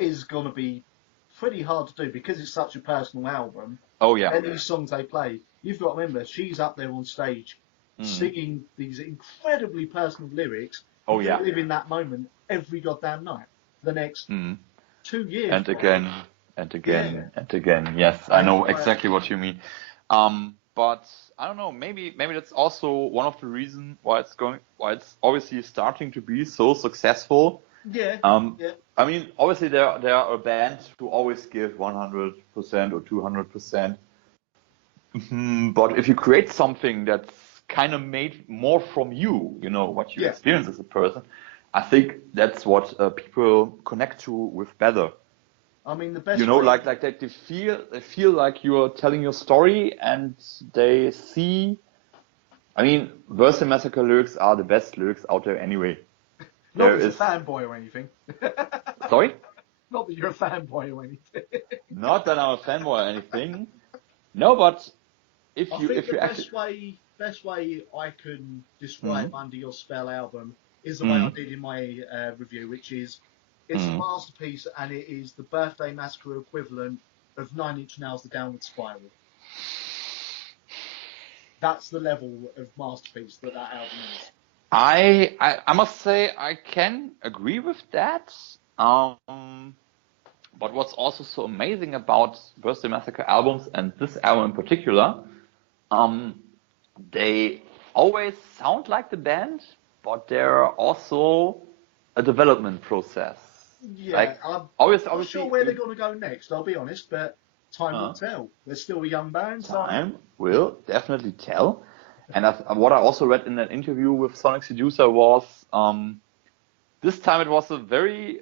is going to be pretty hard to do because it's such a personal album. Oh yeah. Any songs they play, you've got to remember, she's up there on stage singing these incredibly personal lyrics. Oh yeah. Live in that moment every goddamn night for the next 2 years. And again, and again, and again. Yes, I know exactly what you mean. But I don't know. Maybe that's also one of the reasons why it's obviously starting to be so successful. Yeah. I mean, obviously there are bands who always give 100% or 200%. But if you create something that's kind of made more from you, you know, what you experience as a person, I think that's what people connect to with better. I mean, the best. You know, like they feel like you're telling your story, and they see. I mean, Birthday Massacre lyrics are the best lyrics out there anyway. Not that you're a fanboy or anything. Sorry? Not that you're a fanboy or anything. Not that I'm a fanboy or anything. No, but if you actually, best way I can describe Under Your Spell album is the way I did in my review, which is it's a masterpiece, and it is the Birthday Massacre equivalent of 9 Inch Nails' The Downward Spiral. That's the level of masterpiece that album is. I must say I can agree with that. But what's also so amazing about Birthday Massacre albums, and this album in particular, they always sound like the band, but they're also a development process. Yeah, like, I'm obviously, not sure where they're going to go next, I'll be honest, but time will tell. They're still a young band. Time will definitely tell. And what I also read in that interview with Sonic Seducer was, this time it was a very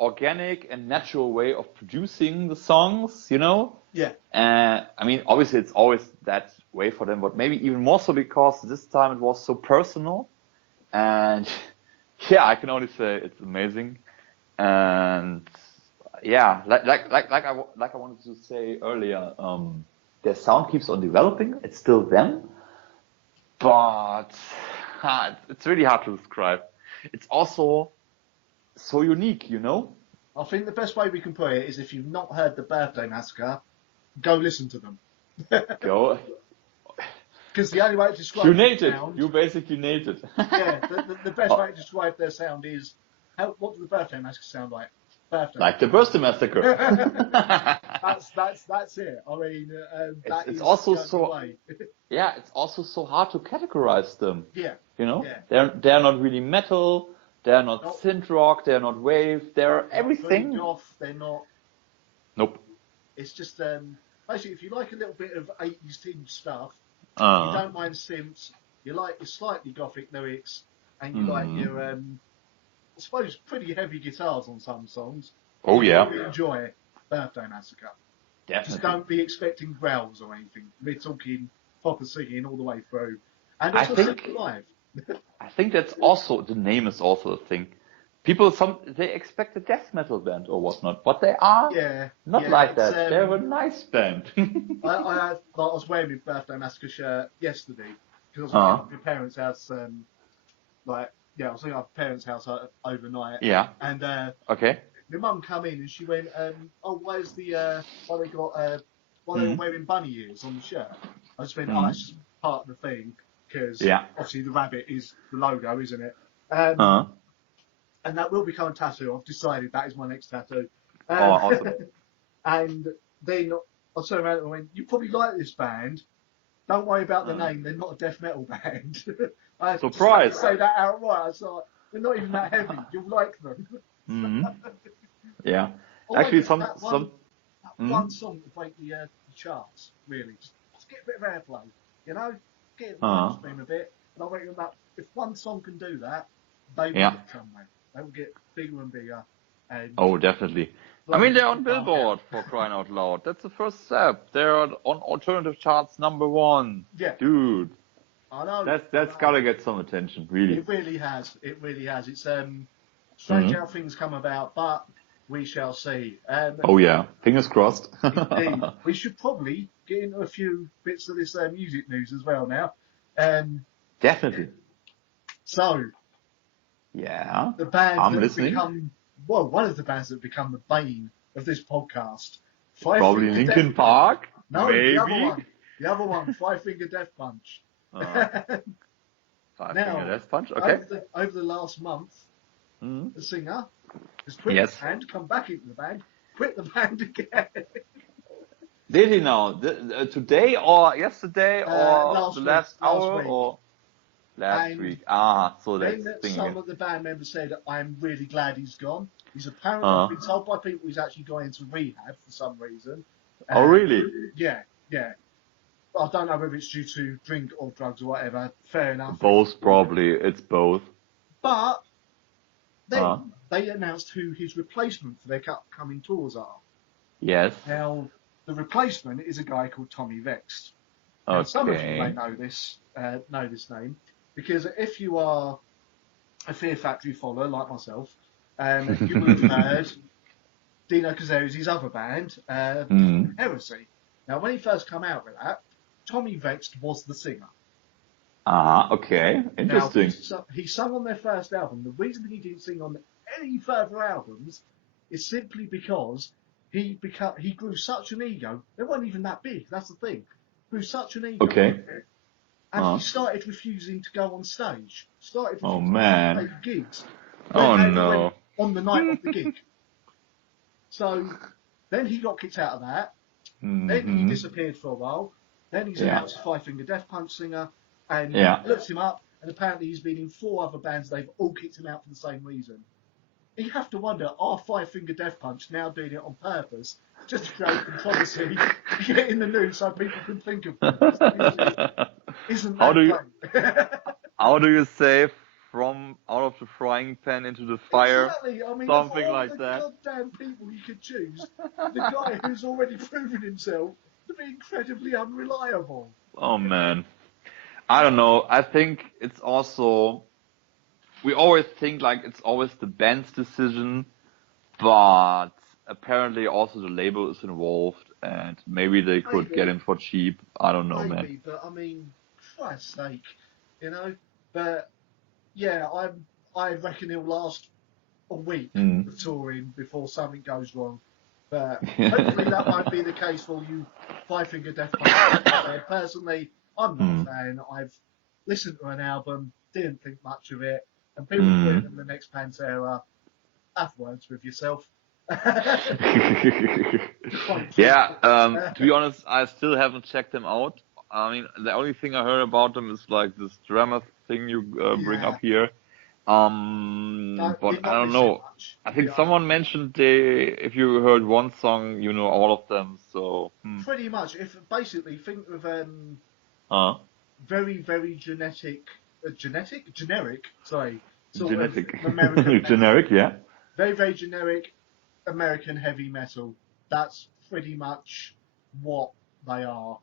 organic and natural way of producing the songs, you know? Yeah. I mean, obviously it's always that way for them, but maybe even more so because this time it was so personal. And yeah, I can only say it's amazing. And yeah, like I wanted to say earlier, their sound keeps on developing. It's still them. But it's really hard to describe. It's also so unique, you know? I think the best way we can put it is if you've not heard the Birthday Massacre, go listen to them. Go. Because the only way to describe you nailed their it. sound... You basically nailed it. Yeah, the best way to describe their sound is... what does the Birthday Massacre sound like? Like the Birthday Massacre. That's it. I mean, it's also so. Yeah, it's also so hard to categorize them. Yeah. You know, yeah. they're not really metal. They're not synth rock. They're not wave. They're everything. Goth, they're not. Nope. It's just basically if you like a little bit of 80s teen stuff, you don't mind synths. You like your slightly gothic lyrics, and you like your I suppose pretty heavy guitars on some songs. Oh yeah. Really enjoy Birthday Massacre. Definitely. Just don't be expecting growls or anything. We're talking proper singing all the way through, and also sing live. I think that's also the name is also a thing. People they expect a death metal band or whatnot, but they are not like that. They're a nice band. I was wearing my Birthday Massacre shirt yesterday because I was at my parents' house. I was at my parents' house overnight. Yeah. And okay. My mum come in and she went, where's the why they got why they were wearing bunny ears on the shirt? I just went, that's just part of the thing because obviously the rabbit is the logo, isn't it? And that will become a tattoo. I've decided that is my next tattoo. Awesome. And then I turned around and went, you probably like this band. Don't worry about the name. They're not a death metal band. I had Surprise! to say that outright. I was like, they're not even that heavy. You'll like them. Yeah. Actually, some one song to break the charts, really. Just get a bit of airplay, you know? Get it mainstream a bit. And I reckon that if one song can do that, they will get somewhere. They will get bigger and bigger. And definitely. I mean, they're on Billboard, for crying out loud. That's the first step. They're on alternative charts #1. Yeah. Dude. I know. That's gotta get some attention, really. It really has. It really has. It's strange how things come about, but we shall see. Fingers crossed. Indeed. We should probably get into a few bits of this music news as well now. Definitely. So, the band I'm has listening. become one of the bands that have become the bane of this podcast. Probably Linkin Park? No, maybe? The other one, Five Finger Death Punch. Five Finger Death Punch, okay. Over the last month, the singer has quit the band, come back into the band, quit the band again. Did he now? Today or yesterday or the last hour or last week? So that's the thing. Some of the band members said, "I'm really glad he's gone." He's apparently been told by people he's actually gone into rehab for some reason. Oh, really? Yeah. I don't know whether it's due to drink or drugs or whatever. Fair enough. Both, probably. It's both. But then they announced who his replacement for their upcoming tours are. Yes. Now, the replacement is a guy called Tommy Vext. Now, some of you may know this name, because if you are a Fear Factory follower like myself, you will have heard Dino Kazari's other band, Heresy. Now, when he first came out with that, Tommy Vext was the singer. Okay. Interesting. Now, he sung on their first album. The reason he didn't sing on any further albums is simply because he grew such an ego. They weren't even that big. That's the thing. Grew such an ego. Okay. And he started refusing to go on stage. Started refusing to play gigs. No. On the night of the gig. So then he got kicked out of that. Then he disappeared for a while. Then he's announced a Five Finger Death Punch singer. And looks him up. And apparently he's been in 4 other bands. They've all kicked him out for the same reason. You have to wonder, are Five Finger Death Punch now doing it on purpose just to create controversy, get in the news so people can think of them? Isn't that great? How do you say from out of the frying pan into the fire? Exactly. I mean, something of all like the that. goddamn people you could choose, the guy who's already proven himself to be incredibly unreliable. Oh man, I don't know. I think it's also, we always think like it's always the band's decision, but apparently also the label is involved, and maybe they could get him for cheap. I don't know, man. But I mean, Christ's sake, you know. But yeah, I reckon it'll last a week of touring before something goes wrong. But hopefully that won't be the case for you Five Finger Death Punch. Personally, I'm not a fan. I've listened to an album, didn't think much of it, and people put in the next Pantera. Have words with yourself. To be honest, I still haven't checked them out. I mean, the only thing I heard about them is like this drama thing you bring up here. But I don't know. I think someone mentioned if you heard one song, you know all of them. So pretty much. If basically think of very very generic. Sorry, American generic, yeah. Very very generic American heavy metal. That's pretty much what they are.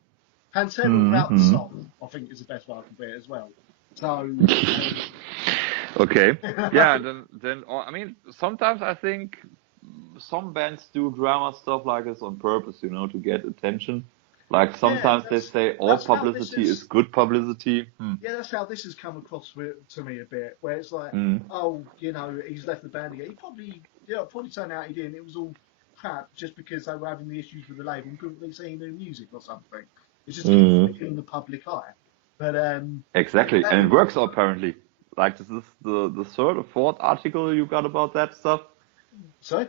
Pantera without the song, I think, is the best way I can put it as well. So. Okay. Yeah. Then I mean, sometimes I think some bands do drama stuff like this on purpose, you know, to get attention. Like sometimes they say all publicity is good publicity. Yeah, that's how this has come across to me a bit, where it's like, oh, you know, he's left the band again. He probably turned out he did, and it was all crap just because they were having the issues with the label and couldn't release any new music or something. It's just in the public eye. But exactly, and it works apparently. Like this is the 3rd or 4th article you got about that stuff. Sorry?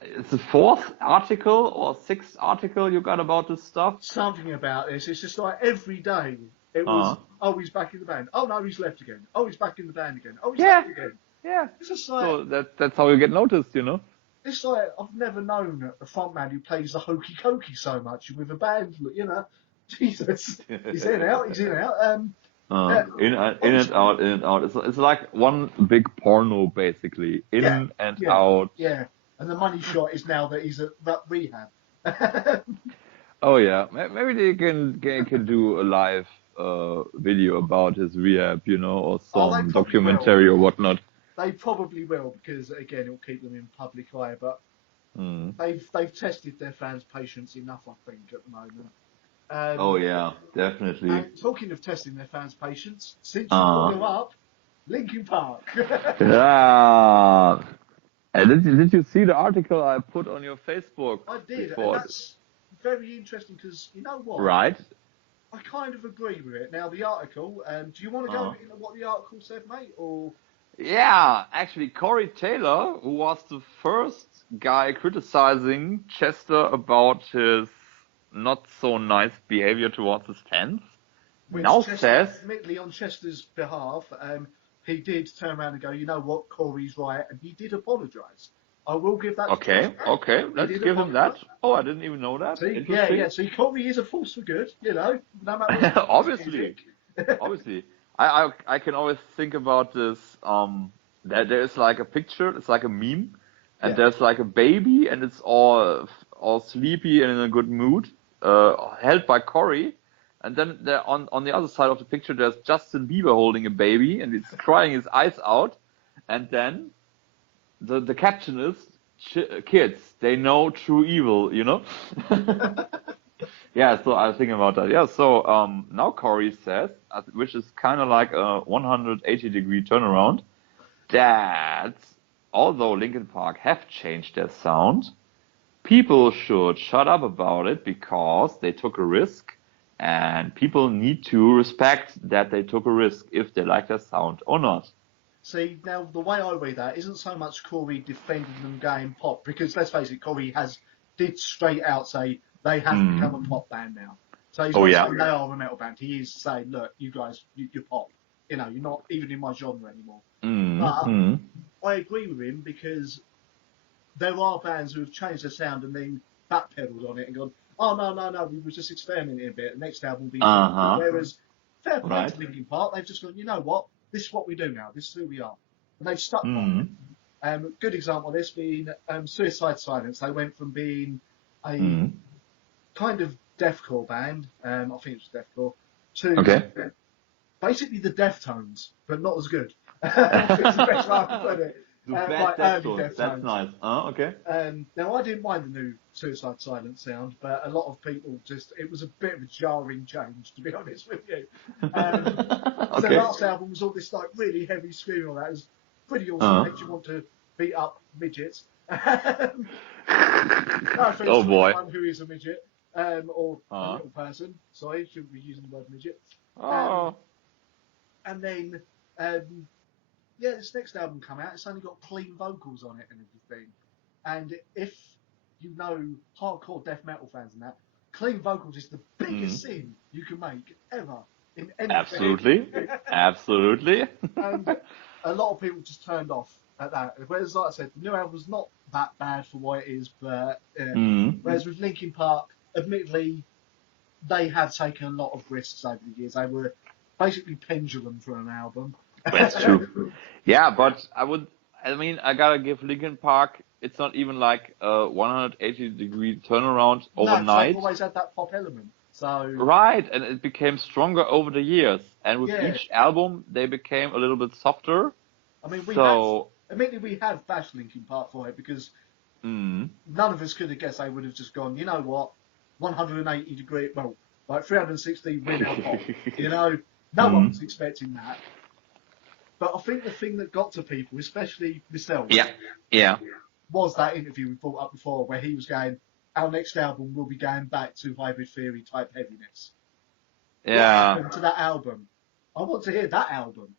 It's the 4th article or 6th article you got about this stuff? Something about this. It's just like every day it was, oh, he's back in the band. Oh, no, he's left again. Oh, he's back in the band again. Oh, he's left again. Yeah. It's just like, so that's how you get noticed, you know? It's like, I've never known a frontman who plays the hokey cokey so much with a band, you know? Jesus. He's in and out, he's in and out. In and out. It's like one big porno, basically. In and out. Yeah, and the money shot is now that he's at rehab. Oh yeah, maybe they can do a live video about his rehab, you know, or some documentary or whatnot. They probably will, because again, it'll keep them in public eye. But they've tested their fans' patience enough, I think, at the moment. Oh yeah, definitely. And talking of testing their fans' patience, since you brought them up, Linkin Park. Yeah. Did you see the article I put on your Facebook? I did, before? and that's very interesting because you know what? Right. I kind of agree with it. Now, the article, do you want to go into what the article said, mate? Or yeah, actually, Corey Taylor, who was the first guy criticizing Chester about his not so nice behavior towards his fans, now Chester, says, admittedly, on Chester's behalf, he did turn around and go, you know what, Corey's right, and he did apologise. I will give that. Okay, let's give him that. Oh, I didn't even know that. See, yeah. See, Corey is a force for good, you know. No matter what. Obviously. I can always think about this. There's like a picture. It's like a meme, and there's like a baby, and it's all sleepy and in a good mood, held by Corey. And then there on the other side of the picture, there's Justin Bieber holding a baby, and he's crying his eyes out. And then the caption is, kids, they know true evil, you know? Yeah, so I was thinking about that. Yeah, so now Corey says, which is kind of like a 180-degree turnaround, that although Linkin Park have changed their sound, people should shut up about it because they took a risk, and people need to respect that they took a risk if they like their sound or not. See, now the way I read that isn't so much Corey defending them going pop, because let's face it, Corey did straight out say they have become a pop band now. So he's not saying they are a metal band. He is saying, look, you guys, you're pop. You know, you're not even in my genre anymore. But I agree with him because there are bands who have changed their sound and then backpedaled on it and gone, oh, no, we were just experimenting a bit. The next album will be whereas fair play to Linkin Park, they've just gone, you know what? This is what we do now. This is who we are. And they've stuck by it. Good example of this being Suicide Silence. They went from being a kind of deathcore band, I think it was deathcore, to basically the Deftones, but not as good. It's the best way I can put it. Like Deftones. That's nice. Okay. Now, I didn't mind the new Suicide Silence sound, but a lot of people it was a bit of a jarring change, to be honest with you. So the last album was all this like really heavy screaming, all that. It was pretty awesome. Makes you want to beat up midgets. No offense to anyone who is a midget, or a little person. Sorry, shouldn't be using the word midget. And then, this next album come out. It's only got clean vocals on it and everything. And if you know hardcore death metal fans and that, clean vocals is the biggest sin you can make ever in anything. Absolutely. And a lot of people just turned off at that. Whereas, like I said, the new album's not that bad for what it is, but whereas with Linkin Park, admittedly, they have taken a lot of risks over the years. They were basically pendulum for an album. That's true. Yeah, but I gotta give Linkin Park, it's not even like a 180-degree turnaround overnight. No, they've always had that pop element. So right, and it became stronger over the years. And with each album, they became a little bit softer. I mean, we have bashed Linkin Park for it because none of us could have guessed they would have just gone, you know what, 180-degree, well, like 360 win pop. You know, no one was expecting that. But I think the thing that got to people, especially myself, was that interview we brought up before where he was going, our next album will be going back to Hybrid Theory type heaviness. What happened to that album? I want to hear that album.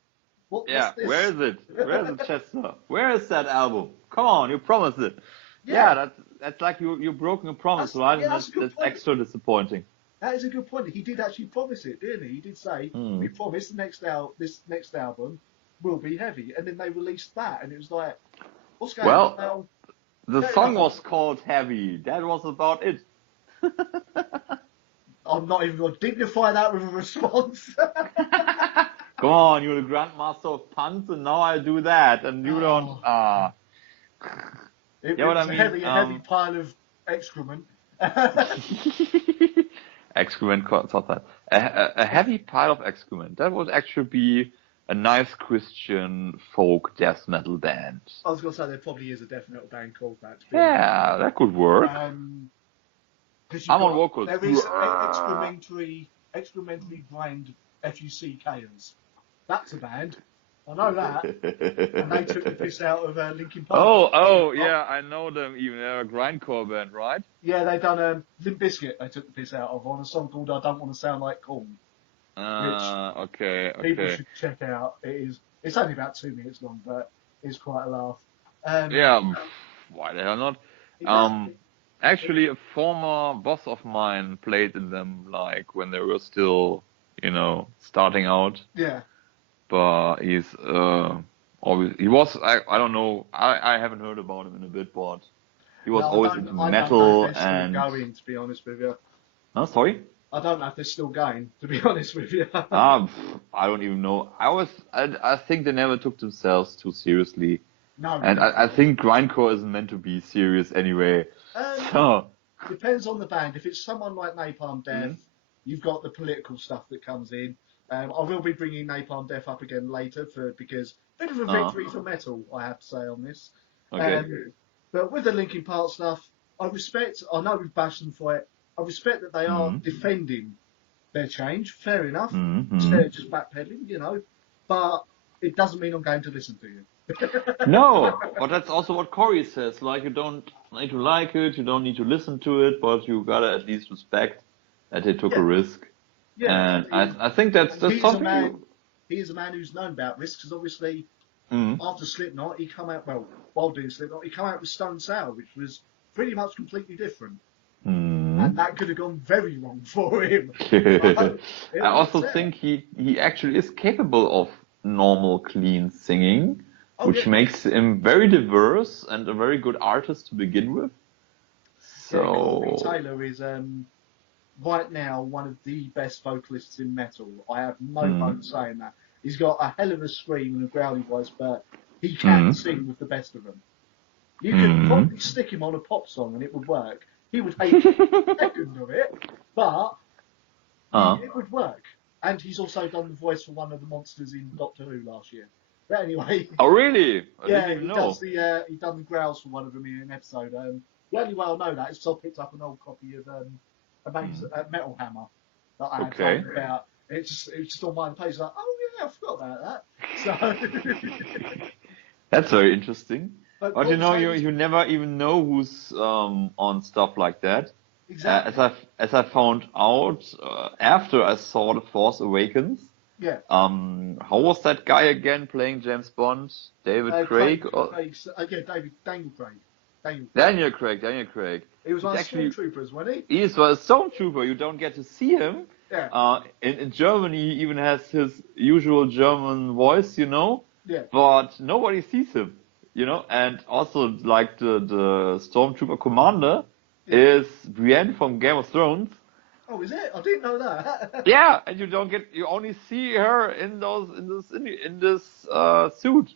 What's this? Where is it? Where is it, Chester? Where is that album? Come on, you promised it. That's like you're broken a promise, right? And that's extra disappointing. That is a good point. He did actually promise it, didn't he? He did say, we promised this next album will be heavy. And then they released that, and it was like, what's going on now? The song was called Heavy. That was about it. I'm not even going to dignify that with a response. Come on, you're the grandmaster of puns, and now I do that, and you don't. It was a heavy pile of excrement. Excrement, a heavy pile of excrement. That would actually be a nice Christian folk death metal band. I was going to say there probably is a death metal band called that. Yeah, that could work. I'm on vocals. There is excrementary brained FUCKers. That's a band. I know that. And they took the piss out of Linkin Park. Yeah, I know them even. They're a grindcore band, right? Yeah, they done Limp Bizkit. They took the piss out of on a song called "I Don't Want to Sound Like Corn," which people should check out. It's only about 2 minutes long, but it's quite a laugh. Yeah, why the hell not? Actually, a former boss of mine played in them, like when they were still, starting out. Yeah. But he's always he was I don't know, I haven't heard about him in a bit, but he was always into metal. I don't know if they're still going, to be honest with you. No, sorry. I don't know if they're still going, to be honest with you. I don't even know. I think they never took themselves too seriously. No. And I think grindcore isn't meant to be serious anyway. So depends on the band. If it's someone like Napalm Death, you've got the political stuff that comes in. I will be bringing Napalm Death up again later because a bit of a victory for metal, I have to say, on this. Okay. But with the Linkin Park stuff, I know we've bashed them for it. I respect that they are defending their change. Fair enough. Instead of just backpedaling, but it doesn't mean I'm going to listen to you. No, but that's also what Corey says. Like, you don't need to like it, you don't need to listen to it, but you gotta at least respect that they took a risk. Yeah, and I think that's something. He is a man who's known about risks, because obviously after Slipknot, while doing Slipknot, he came out with Stone Sour, which was pretty much completely different. And that could have gone very wrong for him. I also think he actually is capable of normal, clean singing, which makes him very diverse and a very good artist to begin with. So Corey Taylor is right now one of the best vocalists in metal. I have no problem saying that. He's got a hell of a scream and a growly voice, but he can sing with the best of them. You could probably stick him on a pop song and it would work. He would hate a second of it, but it would work. And he's also done the voice for one of the monsters in Doctor Who last year. But anyway. Oh, really? He done the growls for one of them in an episode. The only way I'll know that is because I picked up an old copy of Metal Hammer that I had talking about. It's just on my page, like, oh yeah, I forgot about that. So that's very interesting. But you never even know who's on stuff like that. Exactly. As I found out after I saw The Force Awakens. Yeah. How was that guy again playing James Bond? David Craig? Daniel Craig. He was like Stormtroopers, wasn't he? He was a Stormtrooper. You don't get to see him. Yeah. In Germany, he even has his usual German voice, Yeah. But nobody sees him, And also, like, the Stormtrooper commander is Brienne from Game of Thrones. Oh, is it? I didn't know that. Yeah, and you only see her in this suit,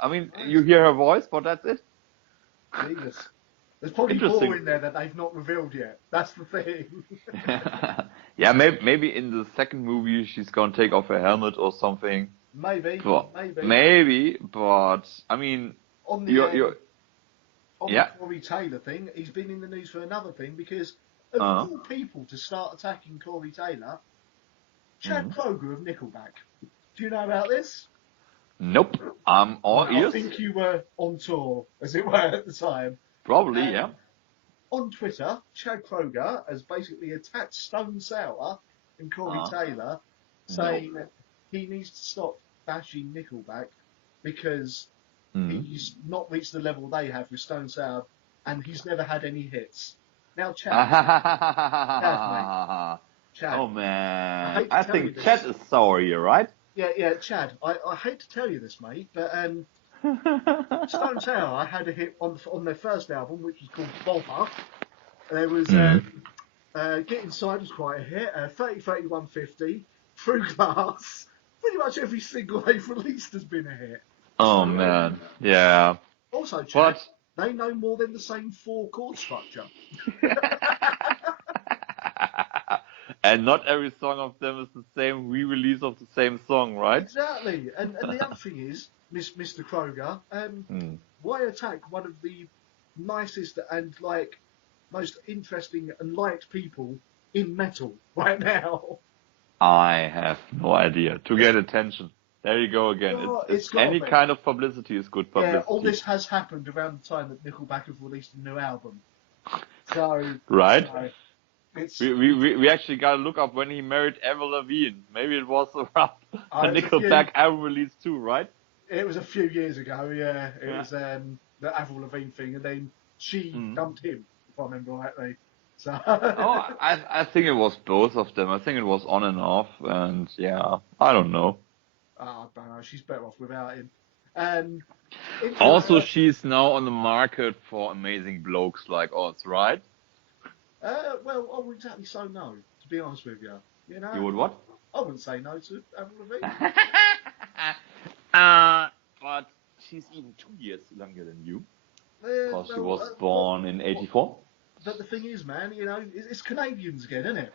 I mean, you hear her voice, but that's it. Jesus. There's probably more in there that they've not revealed yet. That's the thing. Yeah, maybe in the second movie she's gonna take off her helmet or something. Maybe. Maybe, but I mean, on the Corey Taylor thing, he's been in the news for another thing because of all people to start attacking Corey Taylor, Chad Kroeger of Nickelback. Do you know about this? Nope. I'm all ears. I think you were on tour, as it were, at the time. Probably, yeah. On Twitter, Chad Kroeger has basically attacked Stone Sour and Corey Taylor, saying that he needs to stop bashing Nickelback because he's not reached the level they have with Stone Sour, and he's never had any hits. Now, Chad. Chad. Oh, man. I think Chad is sour here, right? Yeah, Chad. I hate to tell you this, mate, but Stone Sour had a hit on their first album, which was called Bother. There was Get Inside was quite a hit. 30-31-50, Through Glass. Pretty much every single they've released has been a hit. Oh, man. Yeah. Also, Chad, they know more than the same 4-chord structure. And not every song of them is the same re-release of the same song, right? Exactly. And the other thing is, Mr. Kroeger, why attack one of the nicest and most interesting and liked people in metal right now? I have no idea. To get attention. There you go again. Oh, It's any kind of publicity is good publicity. Yeah, all this has happened around the time that Nickelback have released a new album. So right. So we actually got to look up when he married Avril Lavigne. Maybe it was around the Nickelback album release too, right? It was a few years ago. Yeah, it was the Avril Lavigne thing, and then she dumped him, if I remember rightly. So. I think it was both of them. I think it was on and off, and yeah, I don't know. I don't know. She's better off without him. Also, she's now on the market for amazing blokes like us, right? Well, I wouldn't exactly say no, to be honest with you. You know. You would what? I wouldn't say no to Avril Lavigne. But she's even 2 years younger than you. Because she was born in 84. But the thing is, man, you know, it's Canadians again, isn't it?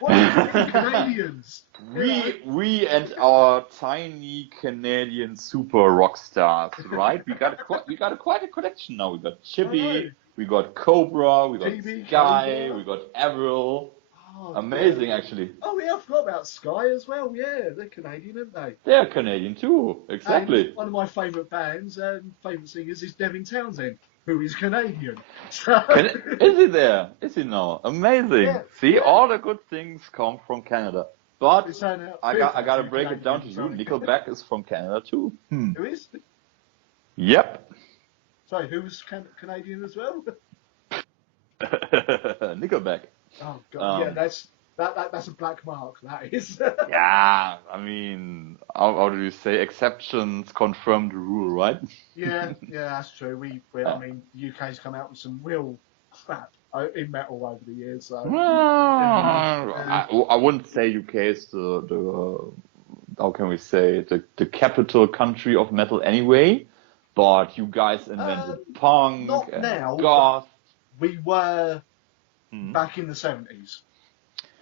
What are Canadians? We and our tiny Canadian super rock stars, right? We got quite a collection now. We got Chippy, we got Cobra, we got TV, Sky, Cobra. we got Avril. Amazing, actually. Oh, yeah, I forgot about Sky as well. Yeah, they're Canadian, aren't they? They're Canadian too, exactly. And one of my favourite bands and favourite singers is Devin Townsend, who is Canadian. So... Is he there? Is he now? Amazing. Yeah. See, all the good things come from Canada. But I got to break it down to you. Nickelback is from Canada too. Who is? Yep. Sorry, who's Canadian as well? Nickelback. Oh God, yeah, that's a black mark. That is. Yeah, I mean, how do you say? Exceptions confirm the rule, right? Yeah, that's true. I mean, the UK's come out with some real crap in metal over the years. So. I wouldn't say UK is the how can we say the capital country of metal anyway, but you guys invented punk and goth. We were. Back in the 70s.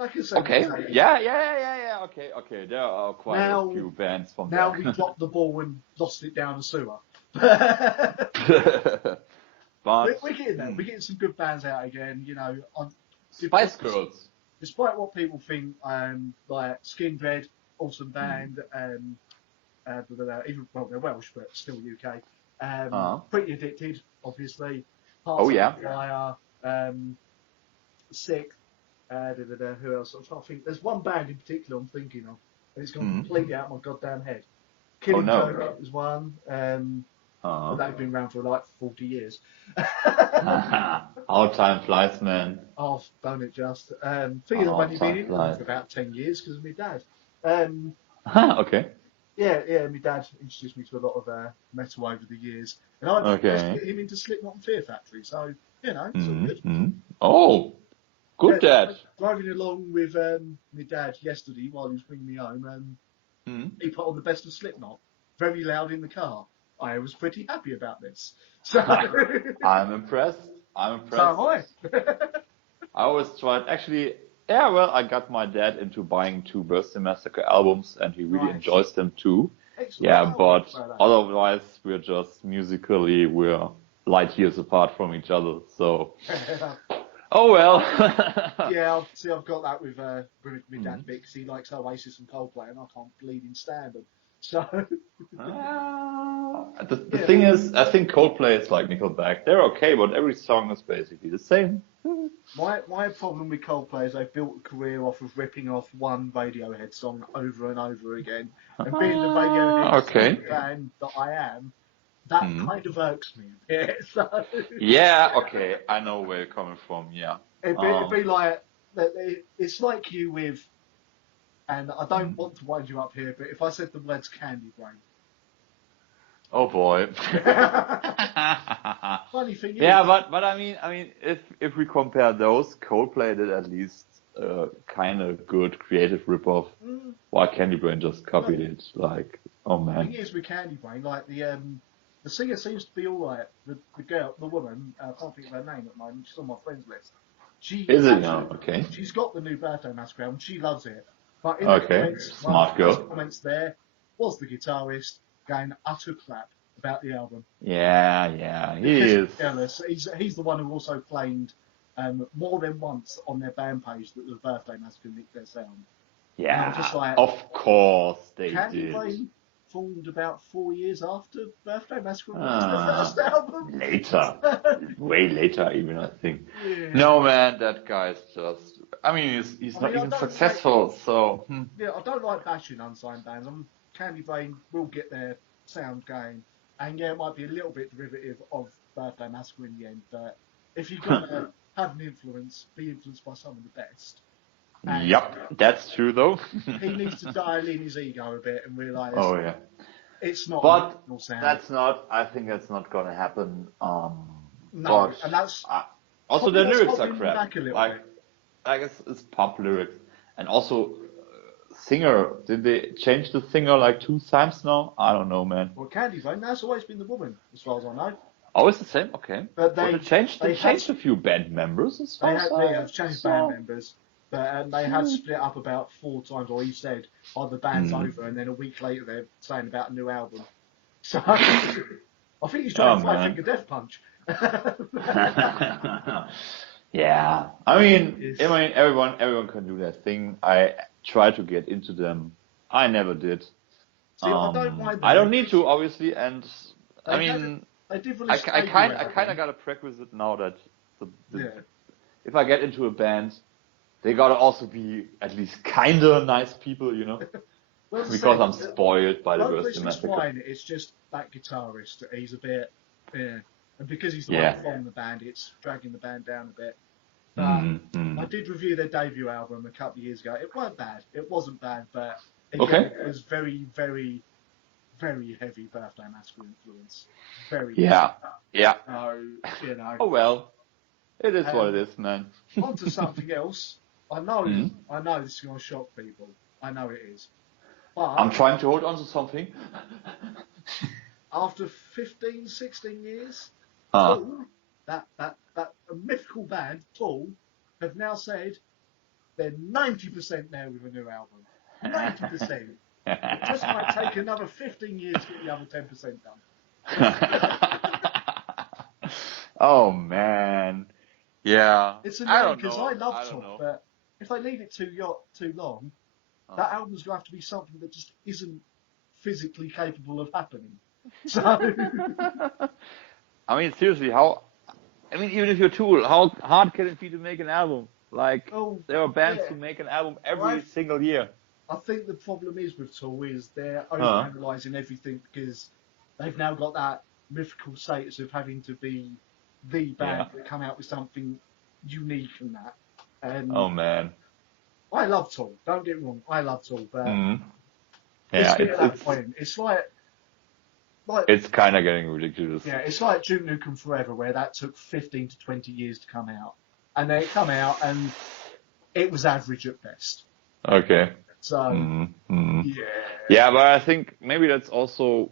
Okay. Yeah. Okay. There are quite a few bands from now. Now we dropped the ball and lost it down the sewer. But we're getting there. We're getting some good bands out again. You know, Spice Girls. Despite what people think, like Skin Dread, awesome band, even they're Welsh but still UK. Pretty Addicted, obviously. Fire. Sick. Who else? I'm trying to think. There's one band in particular I'm thinking of, and it's gone completely out of my goddamn head. Killing Joke is one. They've been around for like 40 years. How time flies, man. Oh, don't it just? Thing is, I've only been in for about 10 years because of my dad. Okay. Yeah, my dad introduced me to a lot of metal over the years, and I put him into Slipknot and Fear Factory, so, you know, it's all good. Oh, good dad. Driving along with my dad yesterday while he was bringing me home, he put on the best of Slipknot, very loud in the car. I was pretty happy about this. So I'm impressed. So am I. I always tried, actually, I got my dad into buying 2 Birthday Massacre albums, and he really enjoys them too. Excellent. But otherwise, we're just musically, we're light years apart from each other, so... Oh well. Yeah, see, I've got that with my dad because he likes Oasis and Coldplay, and I can't bleeding stand them. So. The thing is, I think Coldplay is like Nickelback. They're okay, but every song is basically the same. My problem with Coldplay is they've built a career off of ripping off one Radiohead song over and over again, and being the Radiohead fan that I am. That kind of irks me a bit. So. Yeah, okay, I know where you're coming from, yeah. It'd be like, it's like you with, and I don't want to wind you up here, but if I said the words Candy Brain. Oh boy. Funny thing is. Yeah, but I mean, if we compare those, Coldplay did at least kind of good creative rip-off, while Candy Brain just copied it, like, oh man. The thing is with Candy Brain, like the singer seems to be all right. The girl, the woman, I can't think of her name at the moment. She's on my friends list. Okay. She's got the new Birthday Massacre and she loves it. But in the comments, smart girl. The comments there was the guitarist going utter crap about the album. Yeah, he is jealous. He's the one who also claimed more than once on their band page that the Birthday Massacre nicked their sound. Yeah, just like, of course they Candy did. Rain formed about 4 years after Birthday Massacre released their first album. Later. Way later even, I think. Yeah. No, man, that guy's just... I mean, he's not even successful, so... Yeah, I don't like bashing unsigned bands. Candy Rain will get their sound going. And yeah, it might be a little bit derivative of Birthday Massacre in the end, but if you're going to have an influence, be influenced by some of the best. Yep, that's true though. He needs to dial in his ego a bit and realise it's not but an original sound. I think that's not going to happen. No, and that's... also the lyrics are crap. Back a little like, bit. I guess it's pop lyrics. And also, singer, did they change the singer like 2 times now? I don't know, man. Well, Candy Rain, that's always been the woman, as far as I know. Oh, it's the same? Okay. But they changed a few band members as well. They have changed band members. But they had split up about 4 times, or he said, the band's over, and then a week later they're saying about a new album. So, I think he's trying to Five Finger Death Punch. Yeah. I mean, everyone can do their thing. I try to get into them. I never did. See, I don't mind them. I don't need to, obviously, and I mean, I kind of got a prerequisite now that if I get into a band, they gotta also be at least kinda nice people, you know? Well, because I'm spoiled by the Birthday Massacre. Fine. It's just that guitarist. He's a bit, and because he's the one from the band, it's dragging the band down a bit. I did review their debut album a couple of years ago. It wasn't bad. It wasn't bad, but it was very, very, very heavy Birthday Massacre influence. Very. Yeah. So, you know. Oh well, it is what it is, man. On to something else. I know this is going to shock people. I know it is. But I'm trying to hold on to something. After 15, 16 years, Tool, that mythical band, Tool, have now said they're 90% there with a new album. 90%. It just might take another 15 years to get the other 10% done. Oh, man. Yeah. It's annoying because I love Tool, but if they leave it too long, that album's going to have to be something that just isn't physically capable of happening. So, I mean, seriously, even if you're Tool, how hard can it be to make an album? Like, there are bands who make an album every single year. I think the problem is with Tool is they're overanalyzing everything because they've now got that mythical status of having to be the band that come out with something unique and that. Oh man, I love Tool. Don't get me wrong, I love Tool, but it's like it's kind of getting ridiculous. Yeah, it's like Duke Nukem Forever, where that took 15 to 20 years to come out, and then it come out and it was average at best. Okay. So yeah, but I think maybe that's also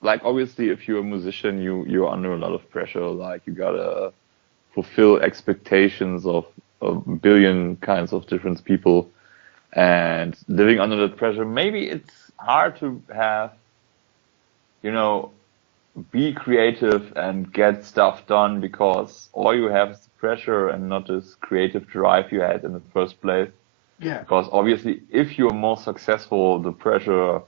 like obviously if you're a musician, you're under a lot of pressure. Like you gotta fulfill expectations of a billion kinds of different people, and living under that pressure, maybe it's hard to have, be creative and get stuff done because all you have is the pressure and not this creative drive you had in the first place. Yeah. Because obviously, if you're more successful, the pressure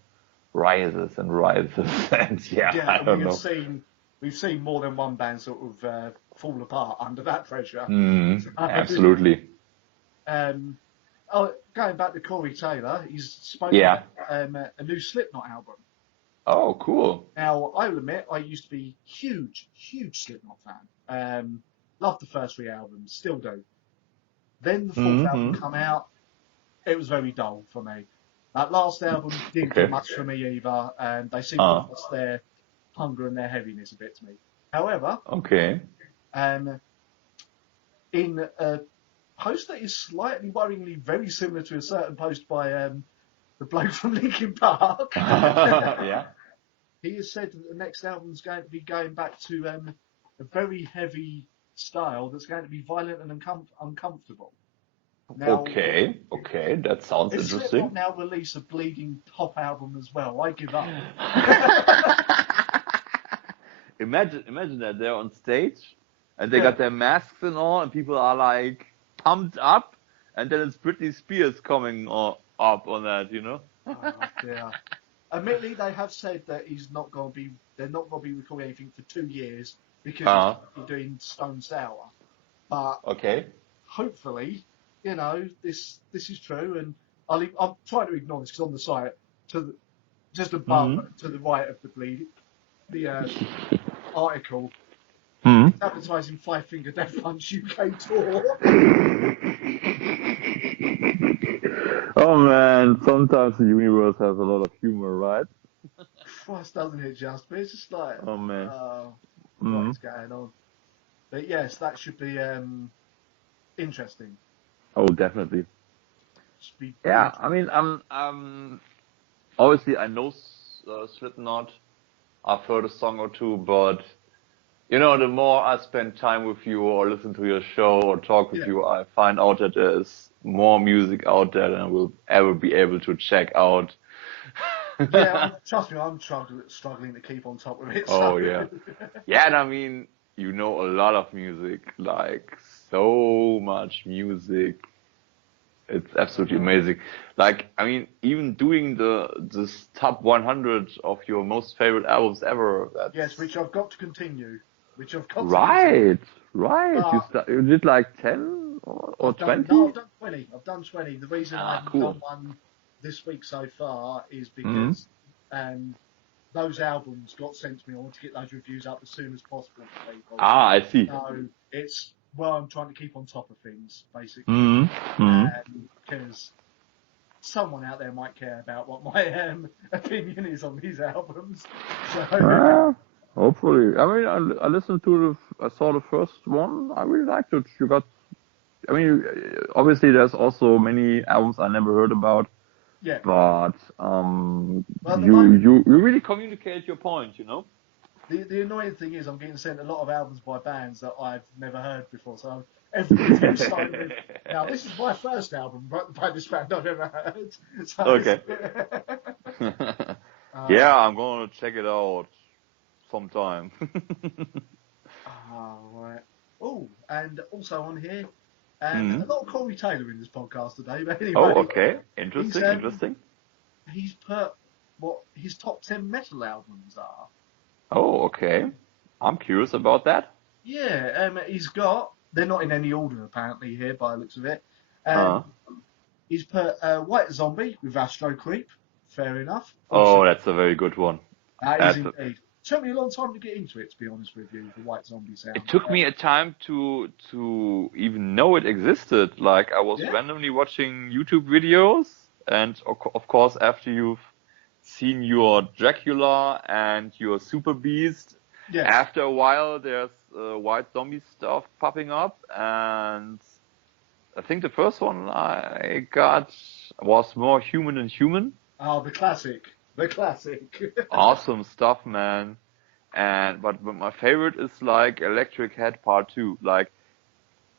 rises and rises, and I don't know. We've seen more than one band sort of fall apart under that pressure. Absolutely. Going back to Corey Taylor, he's spoken about a new Slipknot album. Oh, cool. Now, I will admit, I used to be huge Slipknot fan. Loved the first 3 albums, still do. Then the 4th album come out. It was very dull for me. That last album didn't do much for me either, and they seem to have lost their hunger and their heaviness a bit to me. However, in a post that is slightly worryingly very similar to a certain post by the bloke from Linkin Park, he has said that the next album's going to be going back to a very heavy style that's going to be violent and uncomfortable. Now, okay, that sounds interesting. If Slipknot now release a bleeding pop album as well, I give up. Imagine that they're on stage and they got their masks and all, and people are like pumped up, and then it's Britney Spears coming on up on that, you know? Oh, dear. Admittedly, they have said that they're not going to be recording anything for 2 years because he's doing Stone Sour. But okay. Hopefully, this is true, and I'm trying to ignore this because on the site, just above, to the right of the article, it's advertising Five Finger Death Punch UK tour. Oh man, sometimes the universe has a lot of humor, right? Christ, doesn't it just? But it's just like, oh man, what is going on? But yes, that should be interesting. Oh, definitely. Yeah, I mean, obviously I know Slipknot. I've heard a song or two, but the more I spend time with you or listen to your show or talk with you, I find out that there's more music out there than I will ever be able to check out. Trust me, I'm struggling to keep on top of it. Oh, yeah. Yeah, and I mean, a lot of music, like so much music. It's absolutely amazing. Like, I mean, even doing this top 100 of your most favorite albums ever. Yes, which I've got to continue. Right. You did like 10 or 20? No, I've done 20. I've done 20. The reason I haven't done one this week so far is because those albums got sent to me. I want to get those reviews up as soon as possible for people. I see. So it's I'm trying to keep on top of things, basically. Because someone out there might care about what my opinion is on these albums. So. Hopefully. I mean, I listened to I saw the first one. I really liked it. Obviously there's also many albums I never heard about. Yeah. But you really communicate your point, The annoying thing is I'm getting sent a lot of albums by bands that I've never heard before. So everything starting with, now this is my first album by this band I've ever heard. So okay. Yeah, I'm going to check it out sometime. Right. Oh, and also on here, a lot of Corey Taylor in this podcast today. But anyway, oh, okay. Interesting. He's put what his top 10 metal albums are. Oh, okay. I'm curious about that. Yeah, they're not in any order apparently here by the looks of it. He's put White Zombie with Astro Creep. Fair enough. Oh, that's a very good one. That is indeed. It took me a long time to get into it, to be honest with you, the White Zombie sound. It took me a time to even know it existed. Like, I was randomly watching YouTube videos, and of course, after you've seen your Dracula and your Super Beast, after a while there's White Zombie stuff popping up, and I think the first one I got was more Human than Human. Oh, the classic. Awesome stuff, man. But my favorite is like Electric Head Part 2. Like,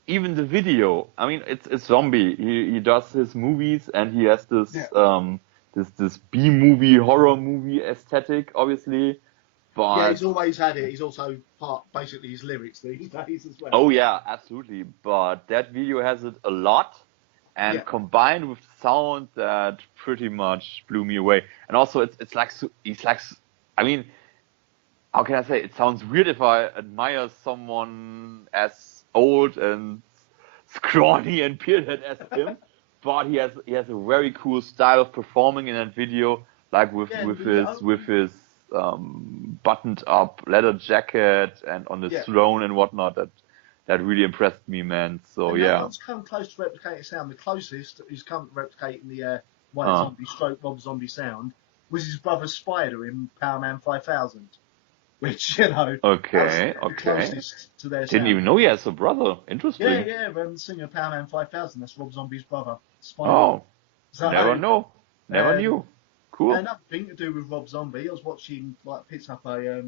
even the video. I mean, it's Zombie. He does his movies and he has this this B-movie, horror movie aesthetic, obviously. But yeah, he's always had it. He's also basically his lyrics these days as well. Oh yeah, absolutely. But that video has it a lot. And combined with sound, that pretty much blew me away. And also, it's like, I mean, how can I say? It sounds weird if I admire someone as old and scrawny and bearded as him, but he has a very cool style of performing in that video, like with his buttoned up leather jacket and on the throne and whatnot. That really impressed me, man. So no one's come close to replicating sound. The closest who's come to replicating the White Zombie / Rob Zombie sound was his brother Spider in Power Man 5000, which okay. closest to their Didn't sound. even know he has a brother. Interesting. Yeah. The singer of Power Man 5000, that's Rob Zombie's brother, Spider. Oh, so, never knew. Cool. Another thing to do with Rob Zombie, I was watching, picked up my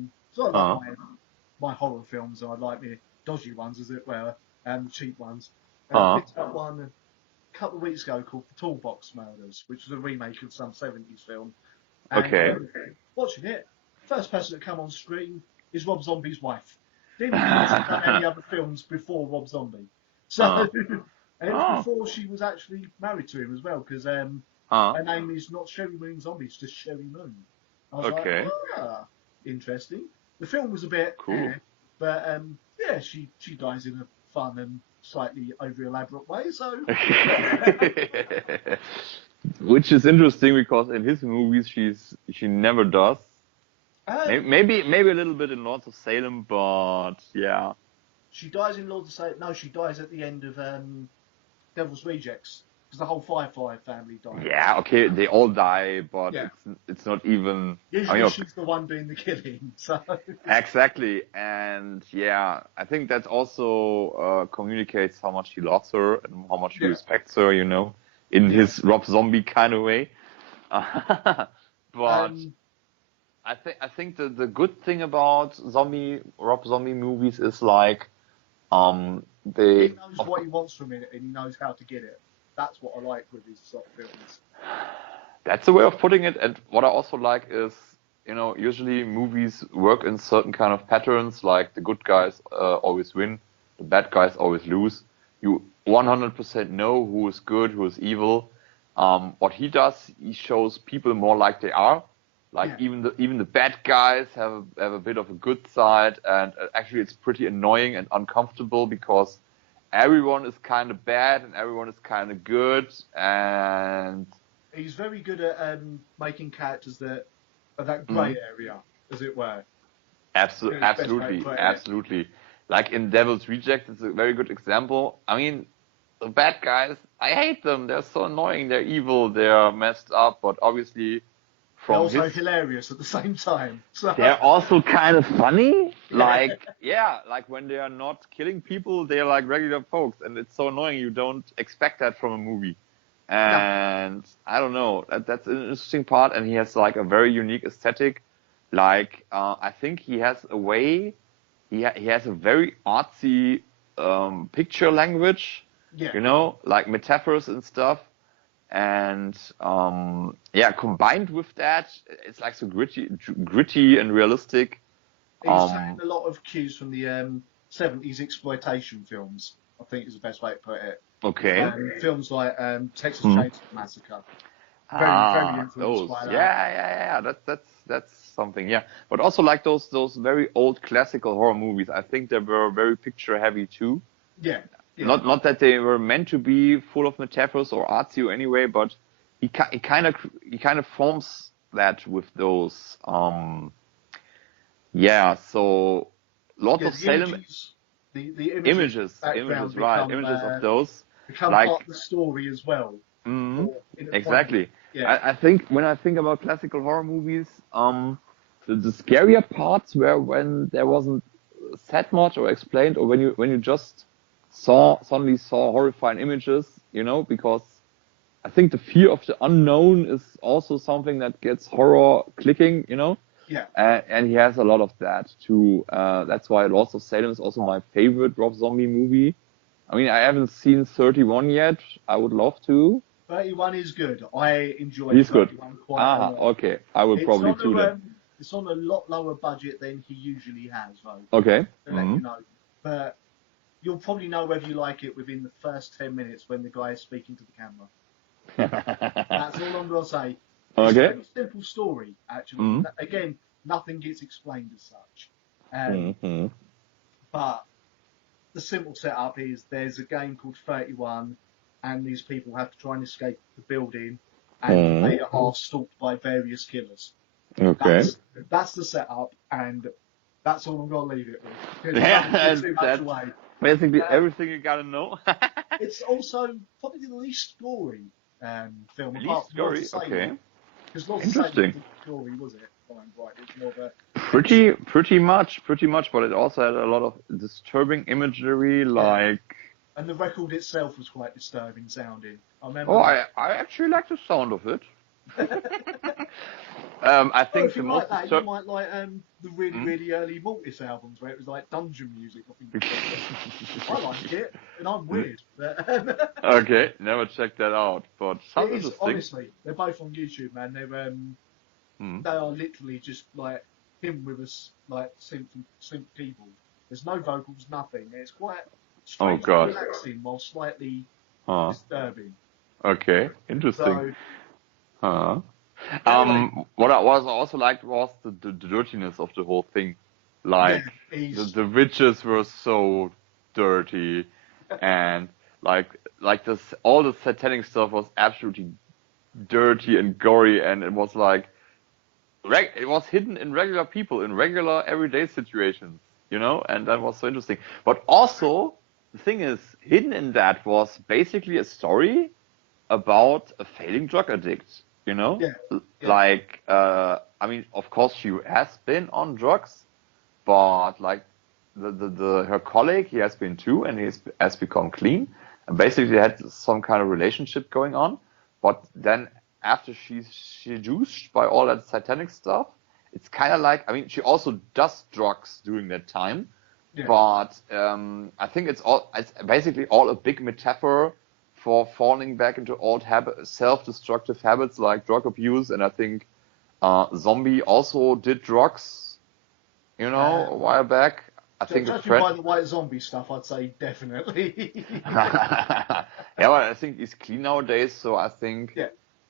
horror films. I like the dodgy ones, as it were, and the cheap ones. And I picked up one a couple of weeks ago called The Toolbox Murders, which was a remake of some 70s film. And, watching it, first person to come on screen is Rob Zombie's wife. Didn't realise he'd done any other films before Rob Zombie. So, and it was before she was actually married to him as well, because Her name is not Sherry Moon Zombie, it's just Sherry Moon. I was like, interesting. The film was a bit cool, but yeah, she dies in a fun and slightly over elaborate way. So, which is interesting because in his movies she never does. Maybe a little bit in Lords of Salem, but yeah. She dies in Lords of Salem. No, she dies at the end of Devil's Rejects. Because the whole Firefly family died. Yeah, okay, they all die, but it's not even... Usually she's the one doing the killing, so... Exactly, and yeah, I think that also communicates how much he loves her and how much he respects her, in his Rob Zombie kind of way. But I think the good thing about Rob Zombie movies is like... he knows what he wants from it and he knows how to get it. That's what I like with his sort of films. That's a way of putting it. And what I also like is, usually movies work in certain kind of patterns, like the good guys always win, the bad guys always lose. You 100% know who is good, who is evil. What he does, he shows people more like they are. Like even the bad guys have a bit of a good side, and actually it's pretty annoying and uncomfortable because everyone is kind of bad and everyone is kind of good, and he's very good at making characters that are that grey area, as it were. Absolutely. Like in Devil's Reject, it's a very good example. I mean, the bad guys, I hate them. They're so annoying. They're evil. They're messed up. But obviously, they're also hilarious at the same time. So. They're also kind of funny. Like when they are not killing people, they're like regular folks, and it's so annoying. You don't expect that from a movie. And I don't know. That's an interesting part, and he has like a very unique aesthetic. Like I think he has a way. He has a very artsy picture language. Like metaphors and stuff. And combined with that, it's like so gritty and realistic. He's taken a lot of cues from the 70s exploitation films, I think is the best way to put it. Okay. Films like Texas Chainsaw Massacre. Very influenced by that. Yeah. That's something. Yeah, but also like those very old classical horror movies. I think they were very picture heavy too. Yeah. Not that they were meant to be full of metaphors or artsy anyway, but he kind of forms that with those. So Lords of Salem. The images, right? Images of those become part of the story as well. Exactly. I think when I think about classical horror movies, the scarier parts were when there wasn't said much or explained, or when you just suddenly saw horrifying images, because I think the fear of the unknown is also something that gets horror clicking, Yeah. And he has a lot of that too. That's why Lords of Salem is also my favorite Rob Zombie movie. I mean, I haven't seen 31 yet. I would love to. 31 is good. I enjoy He's 31 good. quite a lot. Okay. I will probably do that. It's on a lot lower budget than he usually has, though. Okay. To let you know. But you'll probably know whether you like it within the first 10 minutes when the guy is speaking to the camera. That's all I'm going to say. It's a very simple story, actually. Again, nothing gets explained as such. But the simple setup is there's a game called 31, and these people have to try and escape the building, and they are stalked by various killers. Okay. That's the setup, and that's all I'm going to leave it with. That's basically everything you got to know. It's also probably the least gory film. Least gory? Okay. Because Lords of Salem wasn't gory, was it? It's more of a... Pretty much, but it also had a lot of disturbing imagery, like... And the record itself was quite disturbing sounding. I remember... I actually like the sound of it. I think if you like that, you might like the really early Mortis albums where it was like dungeon music. I like it, and I'm weird. Okay, never checked that out, but sounds interesting. Honestly, they're both on YouTube, man. They are literally just like him with a synth keyboard. There's no vocals, nothing. It's quite strange and relaxing while slightly disturbing. Okay, interesting. Uh-huh. Anyway. What I also liked was the dirtiness of the whole thing. Like the witches were so dirty, and like this all the satanic stuff was absolutely dirty and gory, and it was like it was hidden in regular people in regular everyday situations, you know, and that was so interesting. But also the thing is, hidden in that was basically a story about a failing drug addict, you know? Yeah. Like, I mean, of course she has been on drugs, but like her colleague, he has been too, and he has become clean, and basically had some kind of relationship going on. But then after she's seduced by all that satanic stuff, it's kind of like, I mean, she also does drugs during that time, but I think it's basically all a big metaphor for falling back into old self-destructive habits like drug abuse. And I think Zombie also did drugs, you know, a while back. I think judging by the white zombie stuff, I'd say definitely. Yeah, but I think he's clean nowadays, so I think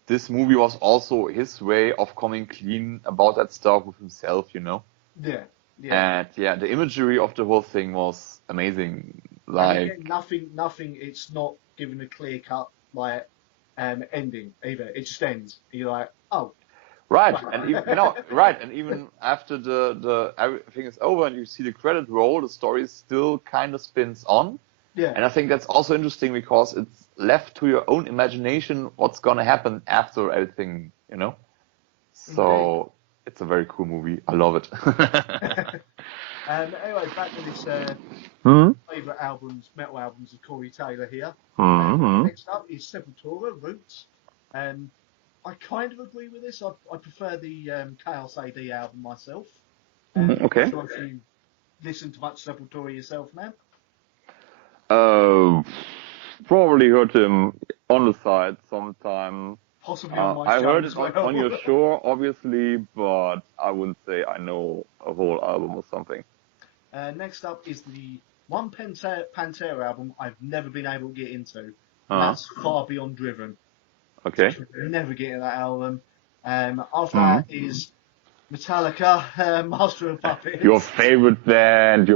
this movie was also his way of coming clean about that stuff with himself, you know? Yeah. And the imagery of the whole thing was amazing. Like again, nothing. It's not given a clear cut like ending either. It just ends. You're like, oh. Right, and even, and even after the everything is over and you see the credit roll, the story still kind of spins on. Yeah. And I think that's also interesting because it's left to your own imagination what's gonna happen after everything, you know. So it's a very cool movie. I love it. Anyway, back to this favourite metal albums of Corey Taylor here. Next up is Sepultura, Roots. I kind of agree with this. I prefer the Chaos AD album myself. Okay. I'm sure if you listen to much Sepultura yourself, man. Probably heard him on the side sometime. Possibly on my show. I heard it as well. on your show, obviously, but I wouldn't say I know a whole album or something. Next up is the one Pantera album I've never been able to get into. That's Far Beyond Driven. Okay. Never get into that album. After that is Metallica, Master of Puppets. Your favorite band.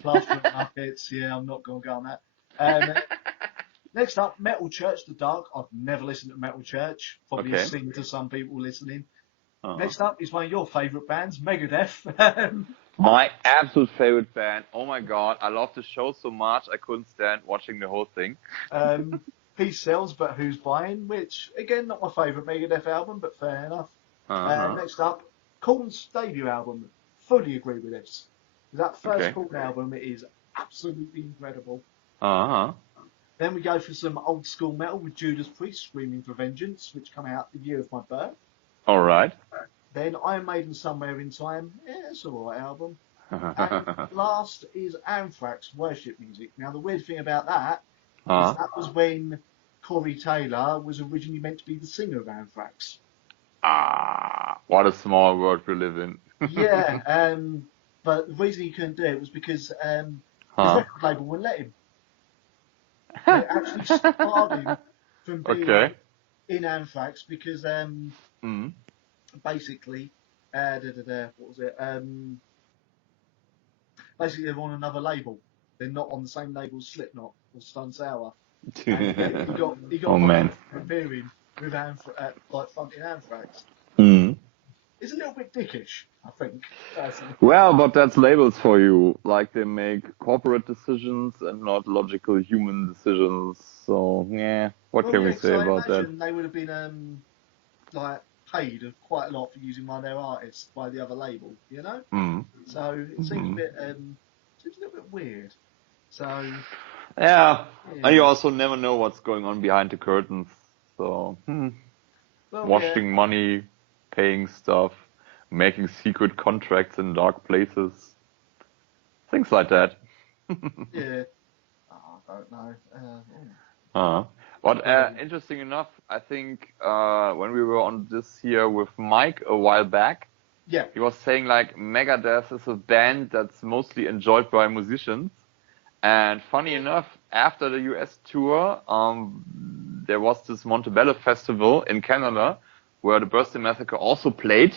Plaster of Puppets, yeah, I'm not going to go on that. Next up, Metal Church, The Dark. I've never listened to Metal Church. Probably sing to some people listening. Next up is one of your favourite bands, Megadeth. My absolute favorite band. Oh my god, I love the show so much I couldn't stand watching the whole thing. Peace Sells, But Who's Buying? Which, again, not my favourite Megadeth album, but fair enough. Next up, Korn's debut album. Fully agree with this. That first Korn album is absolutely incredible. Then we go for some old school metal with Judas Priest, Screaming for Vengeance, which come out the year of my birth. Alright. Then Iron Maiden, Somewhere in Time. Yeah, it's an alright album. And last is Anthrax, Worship Music. Now, the weird thing about that is that was when Corey Taylor was originally meant to be the singer of Anthrax. What a small world we live in. Yeah, but the reason he couldn't do it was because his record label wouldn't let him. It actually starred him from being in Anthrax because basically, what was it? Basically, they're on another label. They're not on the same label as Slipknot or Stone Sour. And he got appearing with fronting Anthrax. It's a little bit dickish, I think. Personally. Well, but that's labels for you. Like they make corporate decisions and not logical human decisions. So what can we say about that? They would have been paid quite a lot for using one of their artists by the other label, you know. So it seems a bit, seems a little bit weird. So and you also never know what's going on behind the curtains. So washing money, paying stuff, making secret contracts in dark places, things like that. I don't know. But interesting enough, I think when we were on this here with Mike a while back, he was saying like Megadeth is a band that's mostly enjoyed by musicians. And funny enough, after the US tour, there was this Montebello festival in Canada where the Birthday Massacre also played.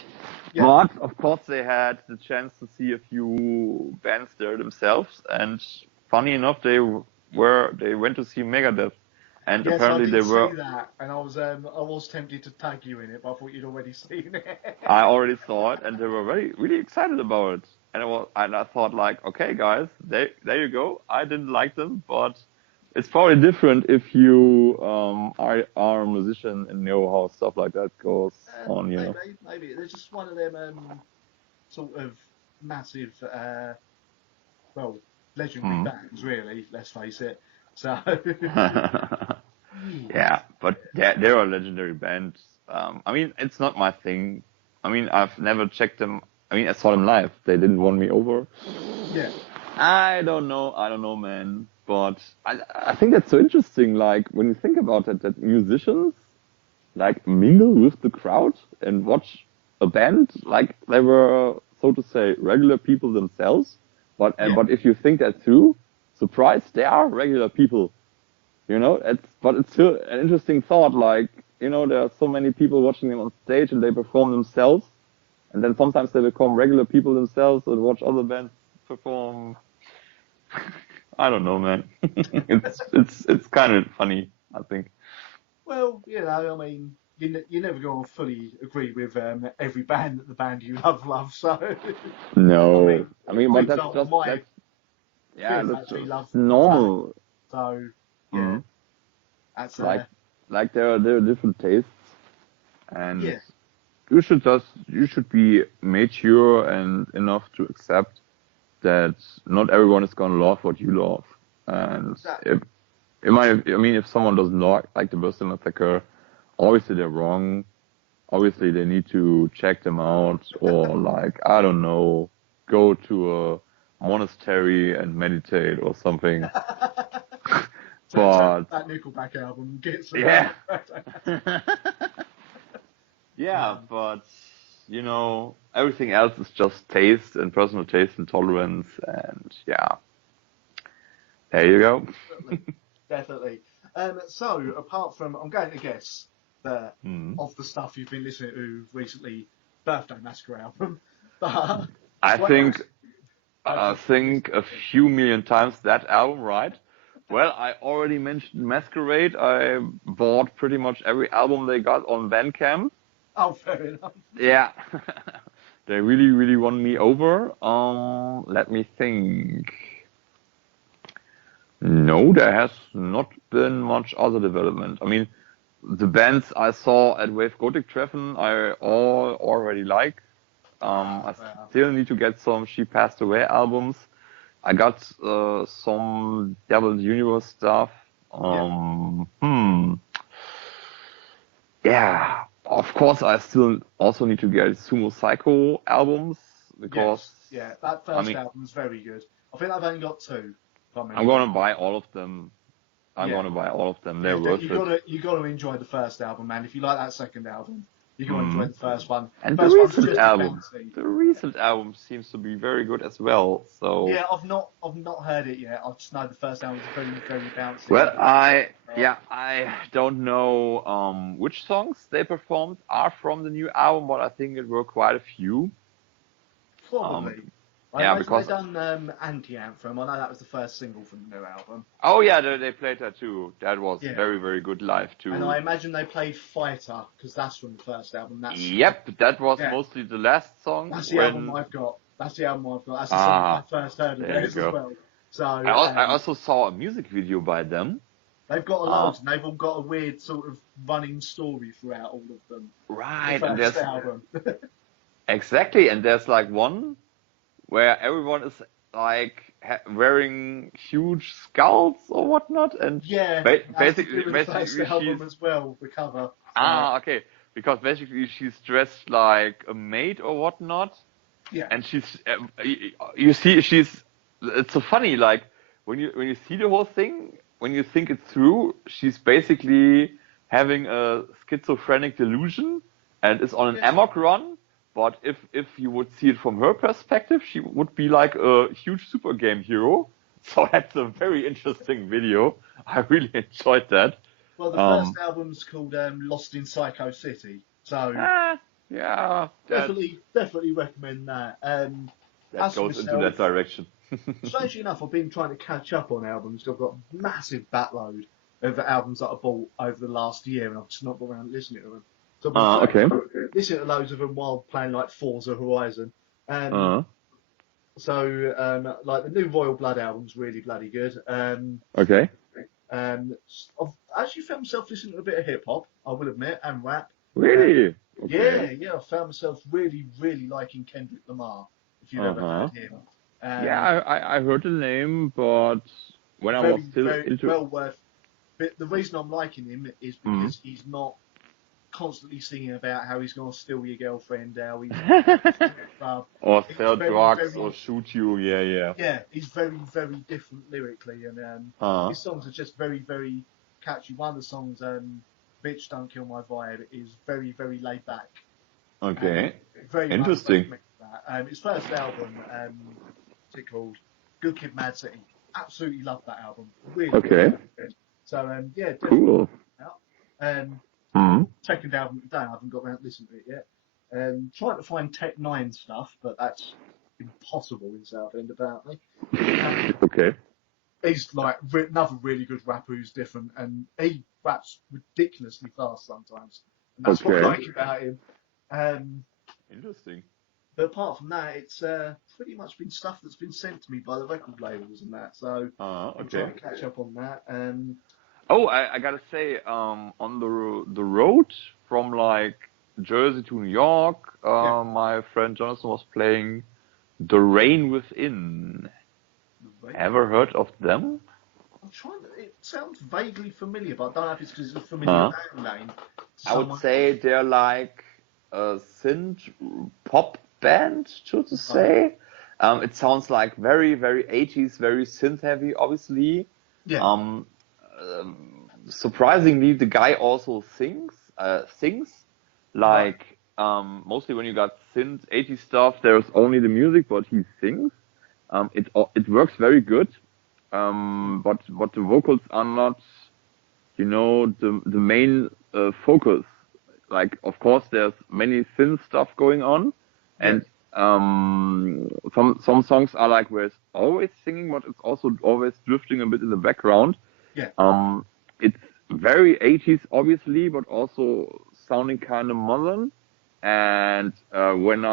Yeah. But of course they had the chance to see a few bands there themselves, and funny enough they went to see Megadeth. And yes, apparently I did they were. See that, and I was tempted to tag you in it, but I thought you'd already seen it. I already saw it, and they were really excited about it. And I thought like, okay, guys, there you go. I didn't like them, but it's probably different if you are a musician and know how stuff like that goes on. You know, maybe they're just one of them sort of massive, legendary bands, really. Let's face it. So. Yeah, but they're a legendary band. I mean, it's not my thing. I mean, I've never checked them. I mean, I saw them live. They didn't win me over. Yeah. I don't know, man. But I think that's so interesting. Like, when you think about it, that musicians, like, mingle with the crowd and watch a band, like, they were, so to say, regular people themselves. But if you think that through, surprise, they are regular people. You know, but it's still an interesting thought. Like, you know, there are so many people watching them on stage and they perform themselves. And then sometimes they become regular people themselves and watch other bands perform. I don't know, man. it's kind of funny, I think. Well, you know, I mean, you're never going to fully agree with every band that the band you love. So. No, I mean, but that's normal. So. Yeah, that's like there are different tastes, and you should be mature and enough to accept that not everyone is gonna love what you love, and if someone does not like the Birthday Massacre, obviously they're wrong. Obviously they need to check them out, or like, I don't know, go to a monastery and meditate or something. But that Nickelback album gets yeah, but you know, everything else is just taste and personal taste and tolerance, and there you go. Definitely. So apart from, I'm going to guess that of the stuff you've been listening to recently, Birthday Massacre album, but I think a few million times that album, right? Well, I already mentioned Masquerade. I bought pretty much every album they got on Bandcamp. Oh, fair enough. Yeah. They really won me over. Let me think. No, there has not been much other development. I mean, the bands I saw at Wave Gothic Treffen, I all already like. I still need to get some She Passed Away albums. I got some Devil's Universe stuff. Yeah, of course I still also need to get Sumo Psycho albums because that first album's very good. I think I've only got two. I'm gonna buy all of them. Gonna buy all of them. They're worth it. You gotta enjoy the first album, man. If you like that second album, you gotta enjoy the first one. And the recent album seems to be very good as well. So yeah, I've not heard it yet. I just know the first album's very bouncy. Well, I don't know which songs they performed are from the new album, but I think it were quite a few. Probably. Because they've done Anti-Anthem. I know that was the first single from the new album. Oh yeah, they played that too. That was very good live too. And I imagine they played Fighter because that's from the first album. That was mostly the last song. That's the album I've got. That's the song I first heard of theirs as well. So I also saw a music video by them. They've got a lot, and they've all got a weird sort of running story throughout all of them. Right, the first album. Exactly, and there's like one where everyone is like wearing huge skulls or whatnot, and basically the first album as well, the cover. Okay, because basically she's dressed like a maid or whatnot. Yeah. And she's, it's so funny, like when you see the whole thing, when you think it through, she's basically having a schizophrenic delusion and is on an amok run. But if you would see it from her perspective, she would be like a huge super game hero. So that's a very interesting video. I really enjoyed that. Well, the first album's called Lost in Psycho City, so yeah, definitely recommend that. That goes into that direction. Strangely enough, I've been trying to catch up on albums. I've got a massive backload of albums that I bought over the last year, and I've just not got around listening to them. So I've been listening to loads of them while playing like Forza Horizon. So, like the new Royal Blood album's really bloody good. I've actually found myself listening to a bit of hip hop, I will admit, and rap. Really? Yeah, I found myself really liking Kendrick Lamar. If you've ever heard him. I heard the name, but when I was still into well worth. But the reason I'm liking him is because he's not constantly singing about how he's going to steal your girlfriend, how he's or sell drugs or shoot you. Yeah, he's very different lyrically, and his songs are just very catchy. One of the songs, "Bitch Don't Kill My Vibe," is very laid back. Okay, very interesting. His first album, what's it called? Good Kid, Mad City. Absolutely love that album. Really good. So yeah, cool. Second album today, I haven't got around to listening to it yet. Trying to find Tech 9 stuff, but that's impossible in Southend apparently. He's like another really good rapper who's different, and he raps ridiculously fast sometimes, and that's what I like about him. Interesting. But apart from that, it's pretty much been stuff that's been sent to me by the record labels and that. So I'm trying to catch up on that. I gotta say, on the road from like Jersey to New York, my friend Jonathan was playing The Rain Within. Ever heard of them? I'm trying to. It sounds vaguely familiar, but I don't know if it's because it's a familiar band name. I would say they're like a synth pop band, so to say. It sounds like very 80s, very synth heavy, obviously. Yeah. Surprisingly, the guy also sings. Like mostly when you got synth 80s stuff, there's only the music, but he sings. It works very good. But the vocals are not, the main focus. Like, of course, there's many synth stuff going on, and some songs are like where it's always singing, but it's also always drifting a bit in the background. Yeah. It's very 80s, obviously, but also sounding kind of modern. And when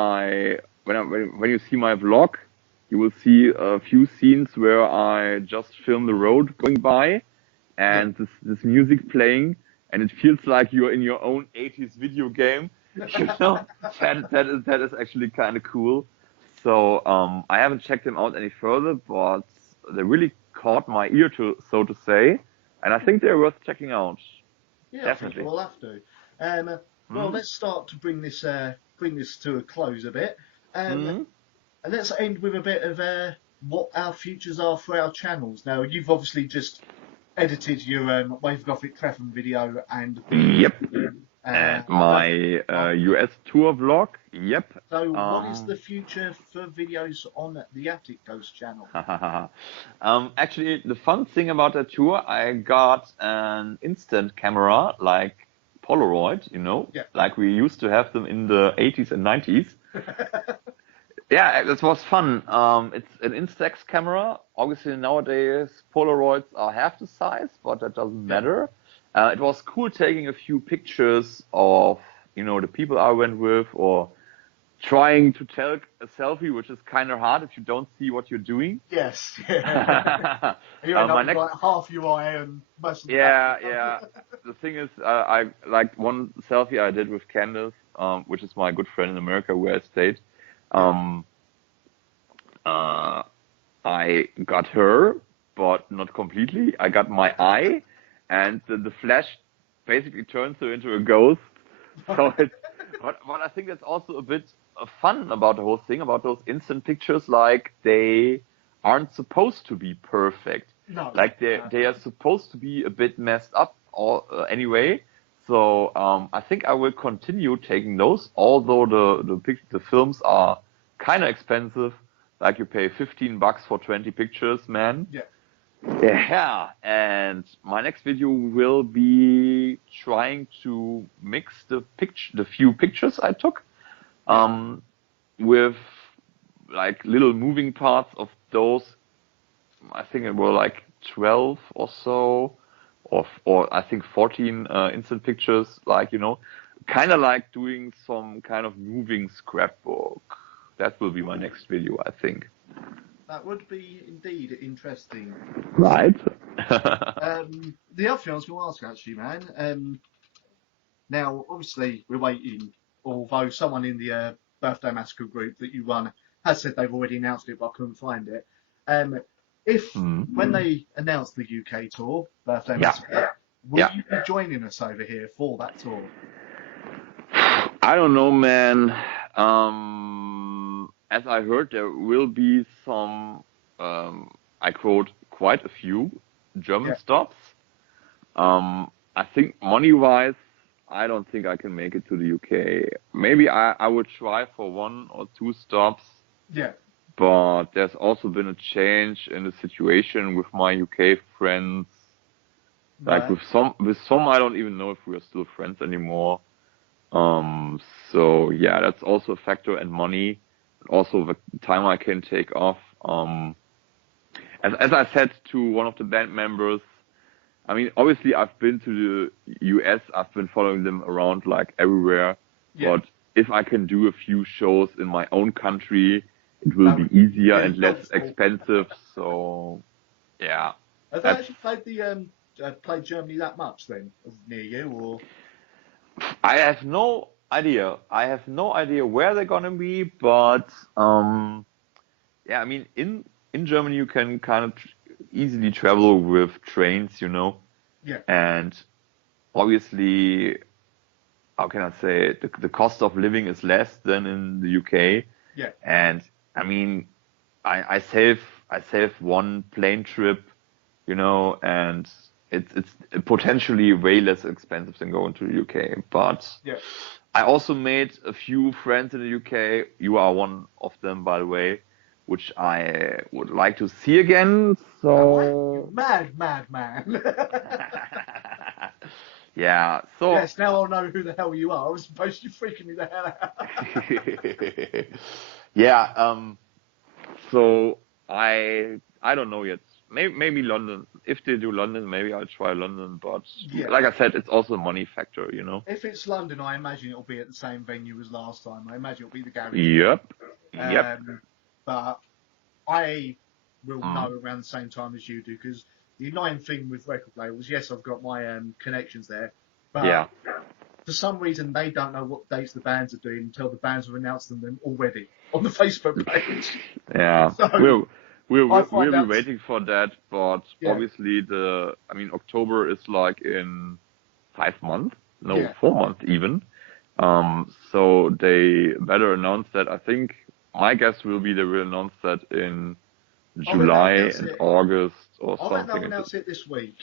you see my vlog, you will see a few scenes where I just film the road going by, and this music playing, and it feels like you're in your own 80s video game. That is actually kind of cool. So I haven't checked them out any further, but they really caught my ear, so to say, and I think they're worth checking out. Yeah, definitely. I think we'll have to. Well, let's start to bring this to a close a bit. And let's end with a bit of what our futures are for our channels. Now, you've obviously just edited your Wave Gothic Treffen video and my US tour vlog. Yep. So, what is the future for videos on the Attic Ghost channel? Actually, the fun thing about that tour, I got an instant camera, like Polaroid, like we used to have them in the 80s and 90s. Yeah, it was fun. It's an Instax camera. Obviously, nowadays, Polaroids are half the size, but that doesn't matter. It was cool taking a few pictures of, the people I went with, or trying to take a selfie, which is kind of hard if you don't see what you're doing. Yes. Yeah. You end up with like half your eye and most of the back. The thing is, I like one selfie I did with Candace, which is my good friend in America where I stayed. I got her, but not completely. I got my eye, and the flash basically turns her into a ghost. So but I think that's also a bit fun about the whole thing, about those instant pictures. Like, they aren't supposed to be perfect. No. Like, they are supposed to be a bit messed up anyway. So I think I will continue taking those, although the films are kind of expensive. Like, you pay $15 for 20 pictures, man. Yeah. Yeah, and my next video will be trying to mix the few pictures I took, with like little moving parts of those. I think it were like 12 or so, or I think 14 instant pictures. Like, kind of like doing some kind of moving scrapbook. That will be my next video, I think. That would be indeed interesting. Right. The other thing I was going to ask, actually, man. Now, obviously, we're waiting. Although someone in the Birthday Massacre group that you run has said they've already announced it, but I couldn't find it. If when they announce the UK tour, Birthday Massacre, will you be joining us over here for that tour? I don't know, man. As I heard, there will be some, I quote, quite a few German stops. I think money-wise, I don't think I can make it to the UK. Maybe I would try for 1 or 2 stops. Yeah. But there's also been a change in the situation with my UK friends. Like with some, I don't even know if we are still friends anymore. So yeah, that's also a factor, and money, and also the time I can take off. As I said to one of the band members, I mean, obviously I've been to the US, I've been following them around like everywhere, but if I can do a few shows in my own country, it will be easier and less expensive. So yeah. Have they actually played Germany that much then, near you, or? I have no idea. I have no idea where they're gonna be, but yeah, I mean, in Germany you can kind of easily travel with trains, Yeah. And obviously, how can I say, the cost of living is less than in the UK. Yeah. And I mean, I save one plane trip, and it's potentially way less expensive than going to the UK. But I also made a few friends in the UK. You are one of them, by the way, which I would like to see again. So mad man. Yeah. So yes, now I'll know who the hell you are. I was supposed to be freaking me the hell out. Yeah. So I don't know yet. Maybe London. If they do London, maybe I'll try London. But like I said, it's also a money factor, If it's London, I imagine it'll be at the same venue as last time. I imagine it'll be the Garage. Yep. But I will know around the same time as you do, because the annoying thing with record labels, yes, I've got my connections there, but for some reason they don't know what dates the bands are doing until the bands have announced them already on the Facebook page. Yeah. So we'll be waiting for that, but obviously October is like in 5 months, 4 months even. So they better announce that. I think my guess will be they will announce that in July and August or something. I bet they'll announce it this week,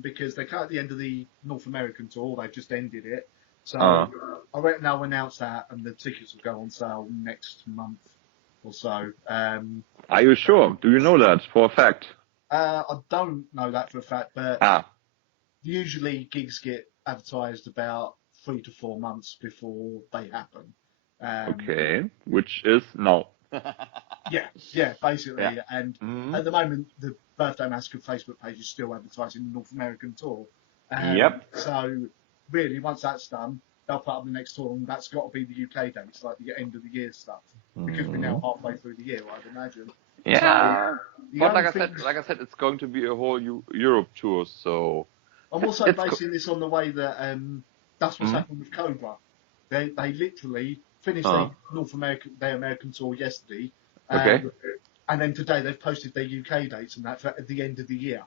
because they're at the end of the North American tour. They've just ended it. So I reckon they'll announce that, and the tickets will go on sale next month or so. Are you sure? Do you know that for a fact? I don't know that for a fact, but usually gigs get advertised about 3 to 4 months before they happen. Okay, which is now. yeah, basically. Yeah. And at the moment, the Birthday Massacre Facebook page is still advertising the North American tour. So really, once that's done, they'll put up the next tour, and that's got to be the UK dates, like the end of the year stuff, because we're now halfway through the year, I'd imagine. Yeah, so, but like I said, it's going to be a whole Europe tour. So I'm also basing this on the way that that's what's happened with Cobra. They literally finished their American tour yesterday, and then today they've posted their UK dates and that for at the end of the year.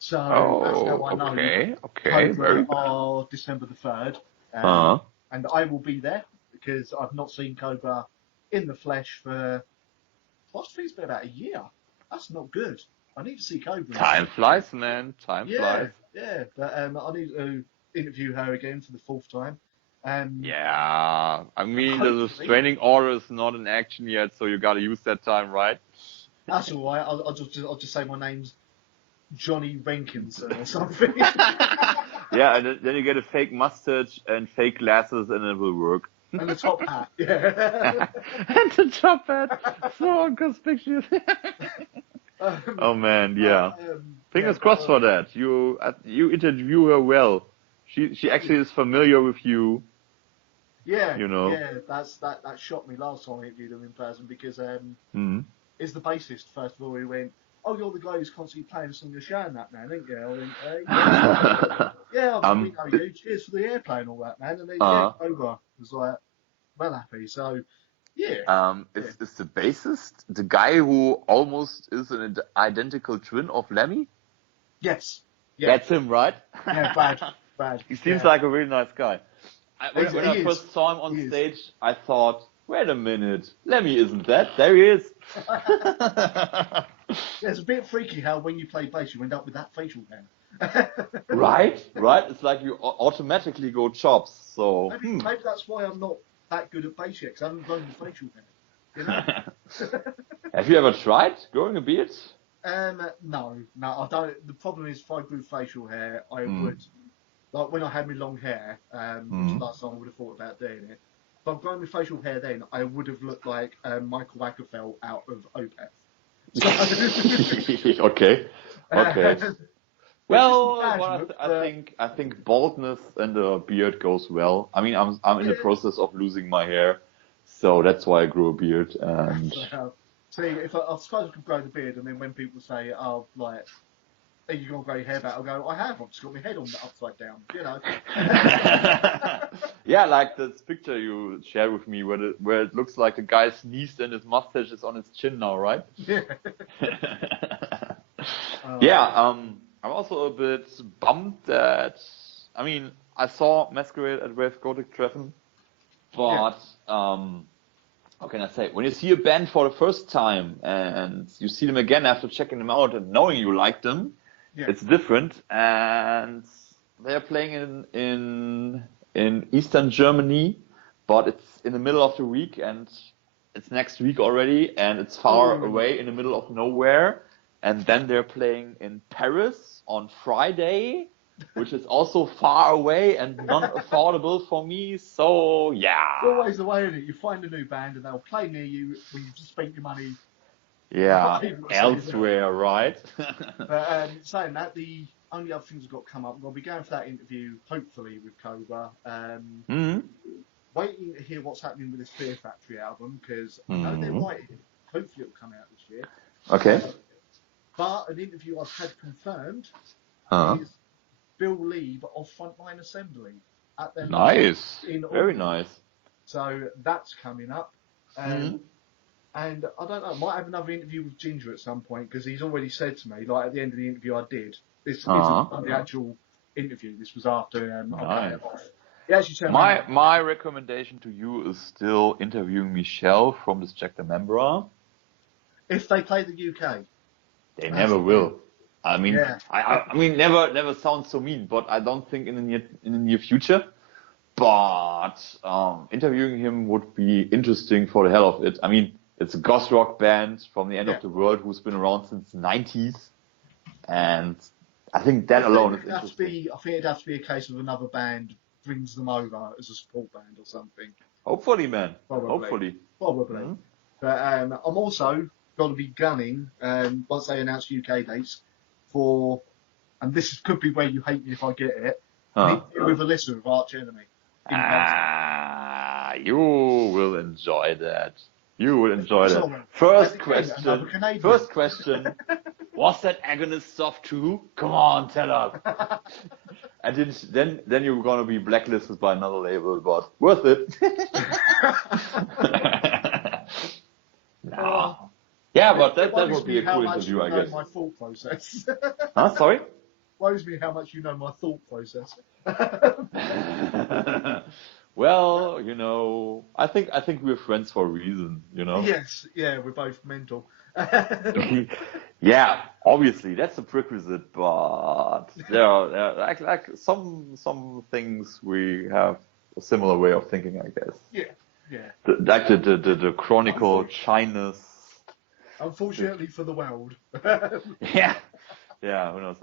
So that's how I know Cobra are December the 3rd, and I will be there because I've not seen Cobra in the flesh for I think it's been about a year. That's not good. I need to see Cobra. Time flies, man. Time flies. Yeah, but I need to interview her again for the 4th time. Yeah, I mean, the restraining order is not in action yet, so you got to use that time, right? That's all right. I'll just say my name's Johnny Renkinson or something. Yeah, and then you get a fake mustache and fake glasses, and it will work. And a top hat, yeah. And the top hat, so inconspicuous. Oh man, yeah. Fingers crossed for that. You interview her well. She actually is familiar with you. Yeah, you know. Yeah, that shocked me last time I interviewed him in person because is the bassist first of all. He went, "Oh, you're the guy who's constantly playing us on your show and that, man, ain't you?" I went, yeah, we know you. Cheers for the airplay and all that, man. And then over. I was like, well happy. So, yeah. Is the bassist the guy who almost is an identical twin of Lemmy? Yes. Yeah. That's him, right? Yeah, bad. He seems like a really nice guy. When I first saw him on stage, I thought, wait a minute, Lemmy isn't that? There he is. Yeah, it's a bit freaky how when you play bass, you end up with that facial hair. Right. It's like you automatically go chops. So maybe that's why I'm not that good at bass yet, because I haven't grown the facial hair. You know? Have you ever tried growing a beard? No, I don't. The problem is, if I grew facial hair, I would, like when I had my long hair, which last time I would have thought about doing it. If I'd grown my facial hair then, I would have looked like Michael Ackerfeld out of Opeth. So, Okay. Well, I think baldness and a beard goes well. I mean, I'm in the process of losing my hair, so that's why I grew a beard. And see, if I suppose I could grow the beard, and then when people say, "Oh, like, are you gonna grow your hair back?" I'll go, "I have. I've just got my head on the upside down," you know. Yeah, like this picture you shared with me, where it looks like the guy sneezed and his mustache is on his chin now, right? Yeah. Yeah. I'm also a bit bummed that, I mean, I saw Masquerade at Wave Gothic Treffen, but how can I say? When you see a band for the first time and you see them again after checking them out and knowing you like them, it's different. And they're playing in Eastern Germany, but it's in the middle of the week and it's next week already, and it's far away in the middle of nowhere. And then they're playing in Paris on Friday, which is also far away and non-affordable for me. So, yeah. It's always the way, isn't it? You find a new band and they'll play near you when you've just spent your money. Yeah, elsewhere, right? But saying that, the only other things I've got to come up, we'll be going for that interview, hopefully, with Cobra. Waiting to hear what's happening with this Fear Factory album, because I know they're writing it. Hopefully it'll come out this year. Okay. But an interview I've had confirmed is Bill Lieb of Frontline Assembly at their nice, very nice. So that's coming up, and I don't know, I might have another interview with Ginger at some point because he's already said to me, like at the end of the interview I did, this isn't the actual interview. This was after I cut it off. He actually told me my recommendation to you is still interviewing Michelle from Disject the Membra. If they play the UK. They never will. I mean, I mean, never sounds so mean, but I don't think in the near future. But interviewing him would be interesting for the hell of it. I mean, it's a goth rock band from the end of the world who's been around since the 90s, and I think that alone is interesting. I think it'd have to be a case of another band brings them over as a support band or something. Hopefully, man. Probably. Mm-hmm. But I'm also going to be gunning once they announce UK dates for, and this could be where you hate me if I get it, with Alyssa of Arch Enemy. You will enjoy that. First question. Was that Agonist soft too? Come on, tell us. And then you're gonna be blacklisted by another label, but worth it. No. Yeah, but that would be a cool interview, I guess. My thought process. Sorry? Worries me how much you know my thought process. Well, you know, I think we're friends for a reason, you know. Yes, yeah, we're both mental. Yeah, obviously that's a prerequisite, but there are like some things we have a similar way of thinking, I guess. Yeah. Like the chronicle shyness. Unfortunately for the world. Yeah. Yeah, who knows?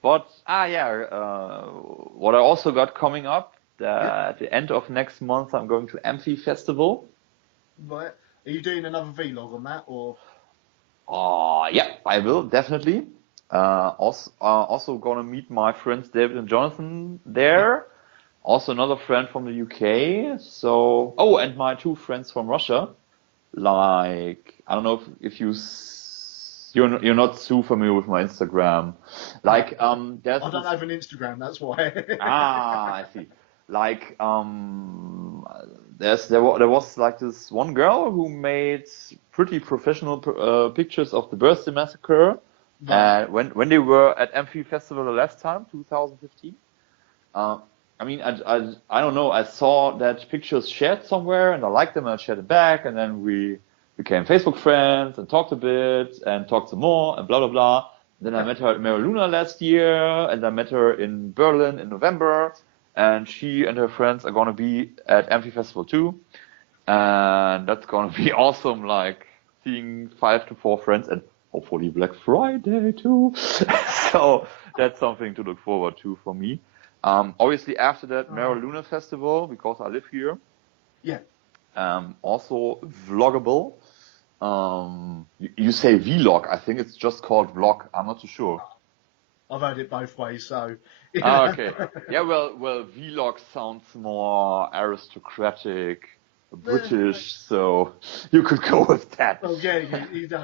What I also got coming up, at the end of next month, I'm going to Amphi Festival. Right. Are you doing another vlog on that, or? Yeah, I will, definitely. Also gonna meet my friends David and Jonathan there. Also another friend from the UK. So, and my two friends from Russia. Like, I don't know if you're not too familiar with my Instagram. Like, there's I don't have an Instagram, that's why. I see. Like, there was like this one girl who made pretty professional pictures of the birthday massacre. Right. When they were at Amphi Festival the last time, 2015. I mean, I don't know. I saw that pictures shared somewhere, and I liked them, and I shared it back, and then we became Facebook friends and talked a bit and talked some more and blah blah blah. Then I met her at Mary Luna last year, and I met her in Berlin in November, and she and her friends are gonna be at Amphi Festival too, and that's gonna be awesome. Like seeing 5 to 4 friends, and hopefully Black Friday too. So that's something to look forward to for me. Obviously after that, Mary Luna Festival, because I live here. Yeah. Also vloggable. You say vlog, I think it's just called vlog. I'm not too sure. I've heard it both ways, so. Okay. Yeah, well, vlog sounds more aristocratic, British, so you could go with that. Well, yeah,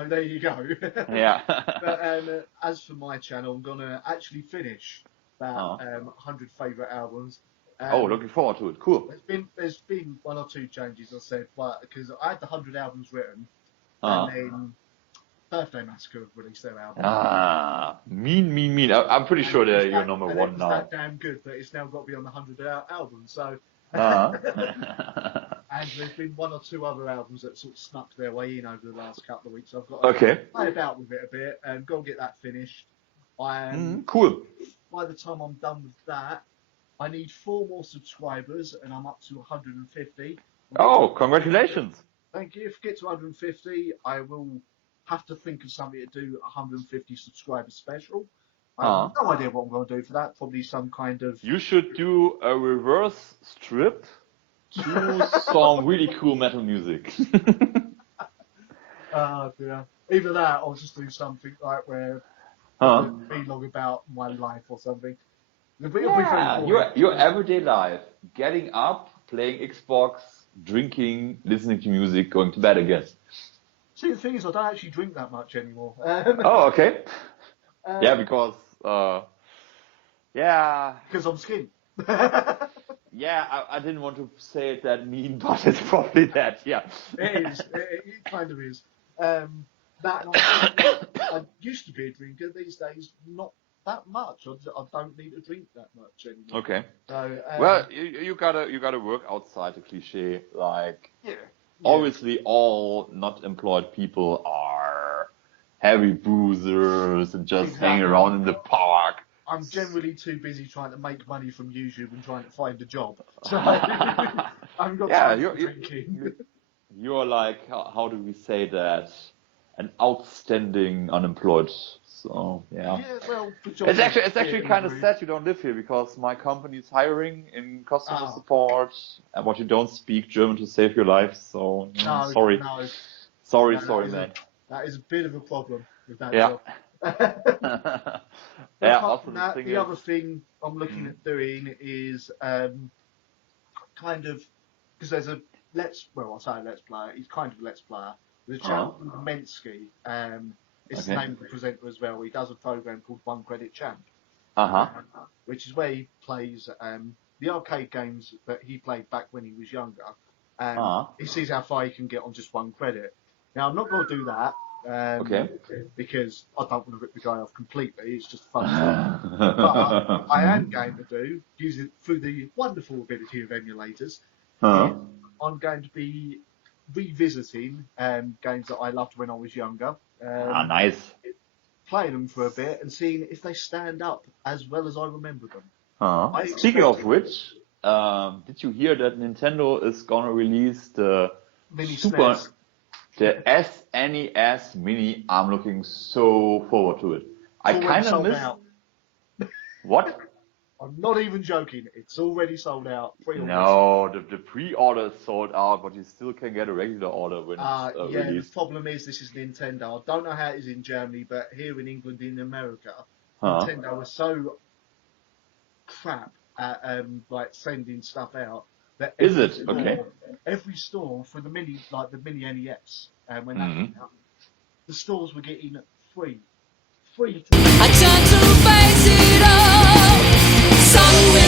there you go. Yeah. But as for my channel, I'm gonna actually finish that 100 favourite albums. Looking forward to it. Cool. There's been 1 or 2 changes, I said, but because I had the 100 albums written, and then Birthday Massacre released their album. Mean. I'm pretty sure they're your number one it's now. that damn good that it's now got to be on the 100 albums. So, and there's been 1 or 2 other albums that sort of snuck their way in over the last couple of weeks. So I've got to play about with it a bit and go and get that finished. Cool. By the time I'm done with that, I need 4 more subscribers, and I'm up to 150. Congratulations! Thank you. If I get to 150, I will have to think of something to do 150 subscriber special. I have no idea what I'm going to do for that. Probably some kind of... You should do a reverse strip to some really cool metal music. Dear. Either that, or just do something like where vlog about my life or something. Your everyday life. Getting up, playing Xbox, drinking, listening to music, going to bed again. See, the thing is, I don't actually drink that much anymore. Okay. Because I'm skint. I didn't want to say it that mean, but it's probably that, yeah. It is. It kind of is. I used to be a drinker. These days, not that much. I don't need to drink that much anymore. Okay. So, you gotta work outside the cliche. Like, obviously, all not employed people are heavy boozers and just hang around in the park. I'm generally too busy trying to make money from YouTube and trying to find a job. So I haven't got time for drinking. You're like, how do we say that? An outstanding unemployed. So yeah. Well, it's actually kind of sad you don't live here, because my company is hiring in customer support, and what you don't speak German to save your life. So sorry, man. That is a bit of a problem with that job. The other thing I'm looking at doing is kind of, because there's a let's player. He's kind of a let's player. There's a channel called Mensky. It's the name of the presenter as well. He does a program called One Credit Champ, which is where he plays the arcade games that he played back when he was younger. He sees how far he can get on just 1 credit. Now, I'm not going to do that. Because I don't want to rip the guy off completely. It's just fun. But I am going to use it through the wonderful ability of emulators. I'm going to be revisiting games that I loved when I was younger. Nice. Playing them for a bit and seeing if they stand up as well as I remember them. Speaking of which, did you hear that Nintendo is gonna release the Mini Super... SNES. The SNES Mini? I'm looking so forward to it. I kind of sold miss. out. What? I'm not even joking. It's already sold out. No, the pre-order is sold out, but you still can get a regular order when it's released. The problem is this is Nintendo. I don't know how it is in Germany, but here in England, in America, Huh. Nintendo was so crap at like sending stuff out that every store for the mini NES, when that came out, the stores were getting free. I turned to face it all. Somewhere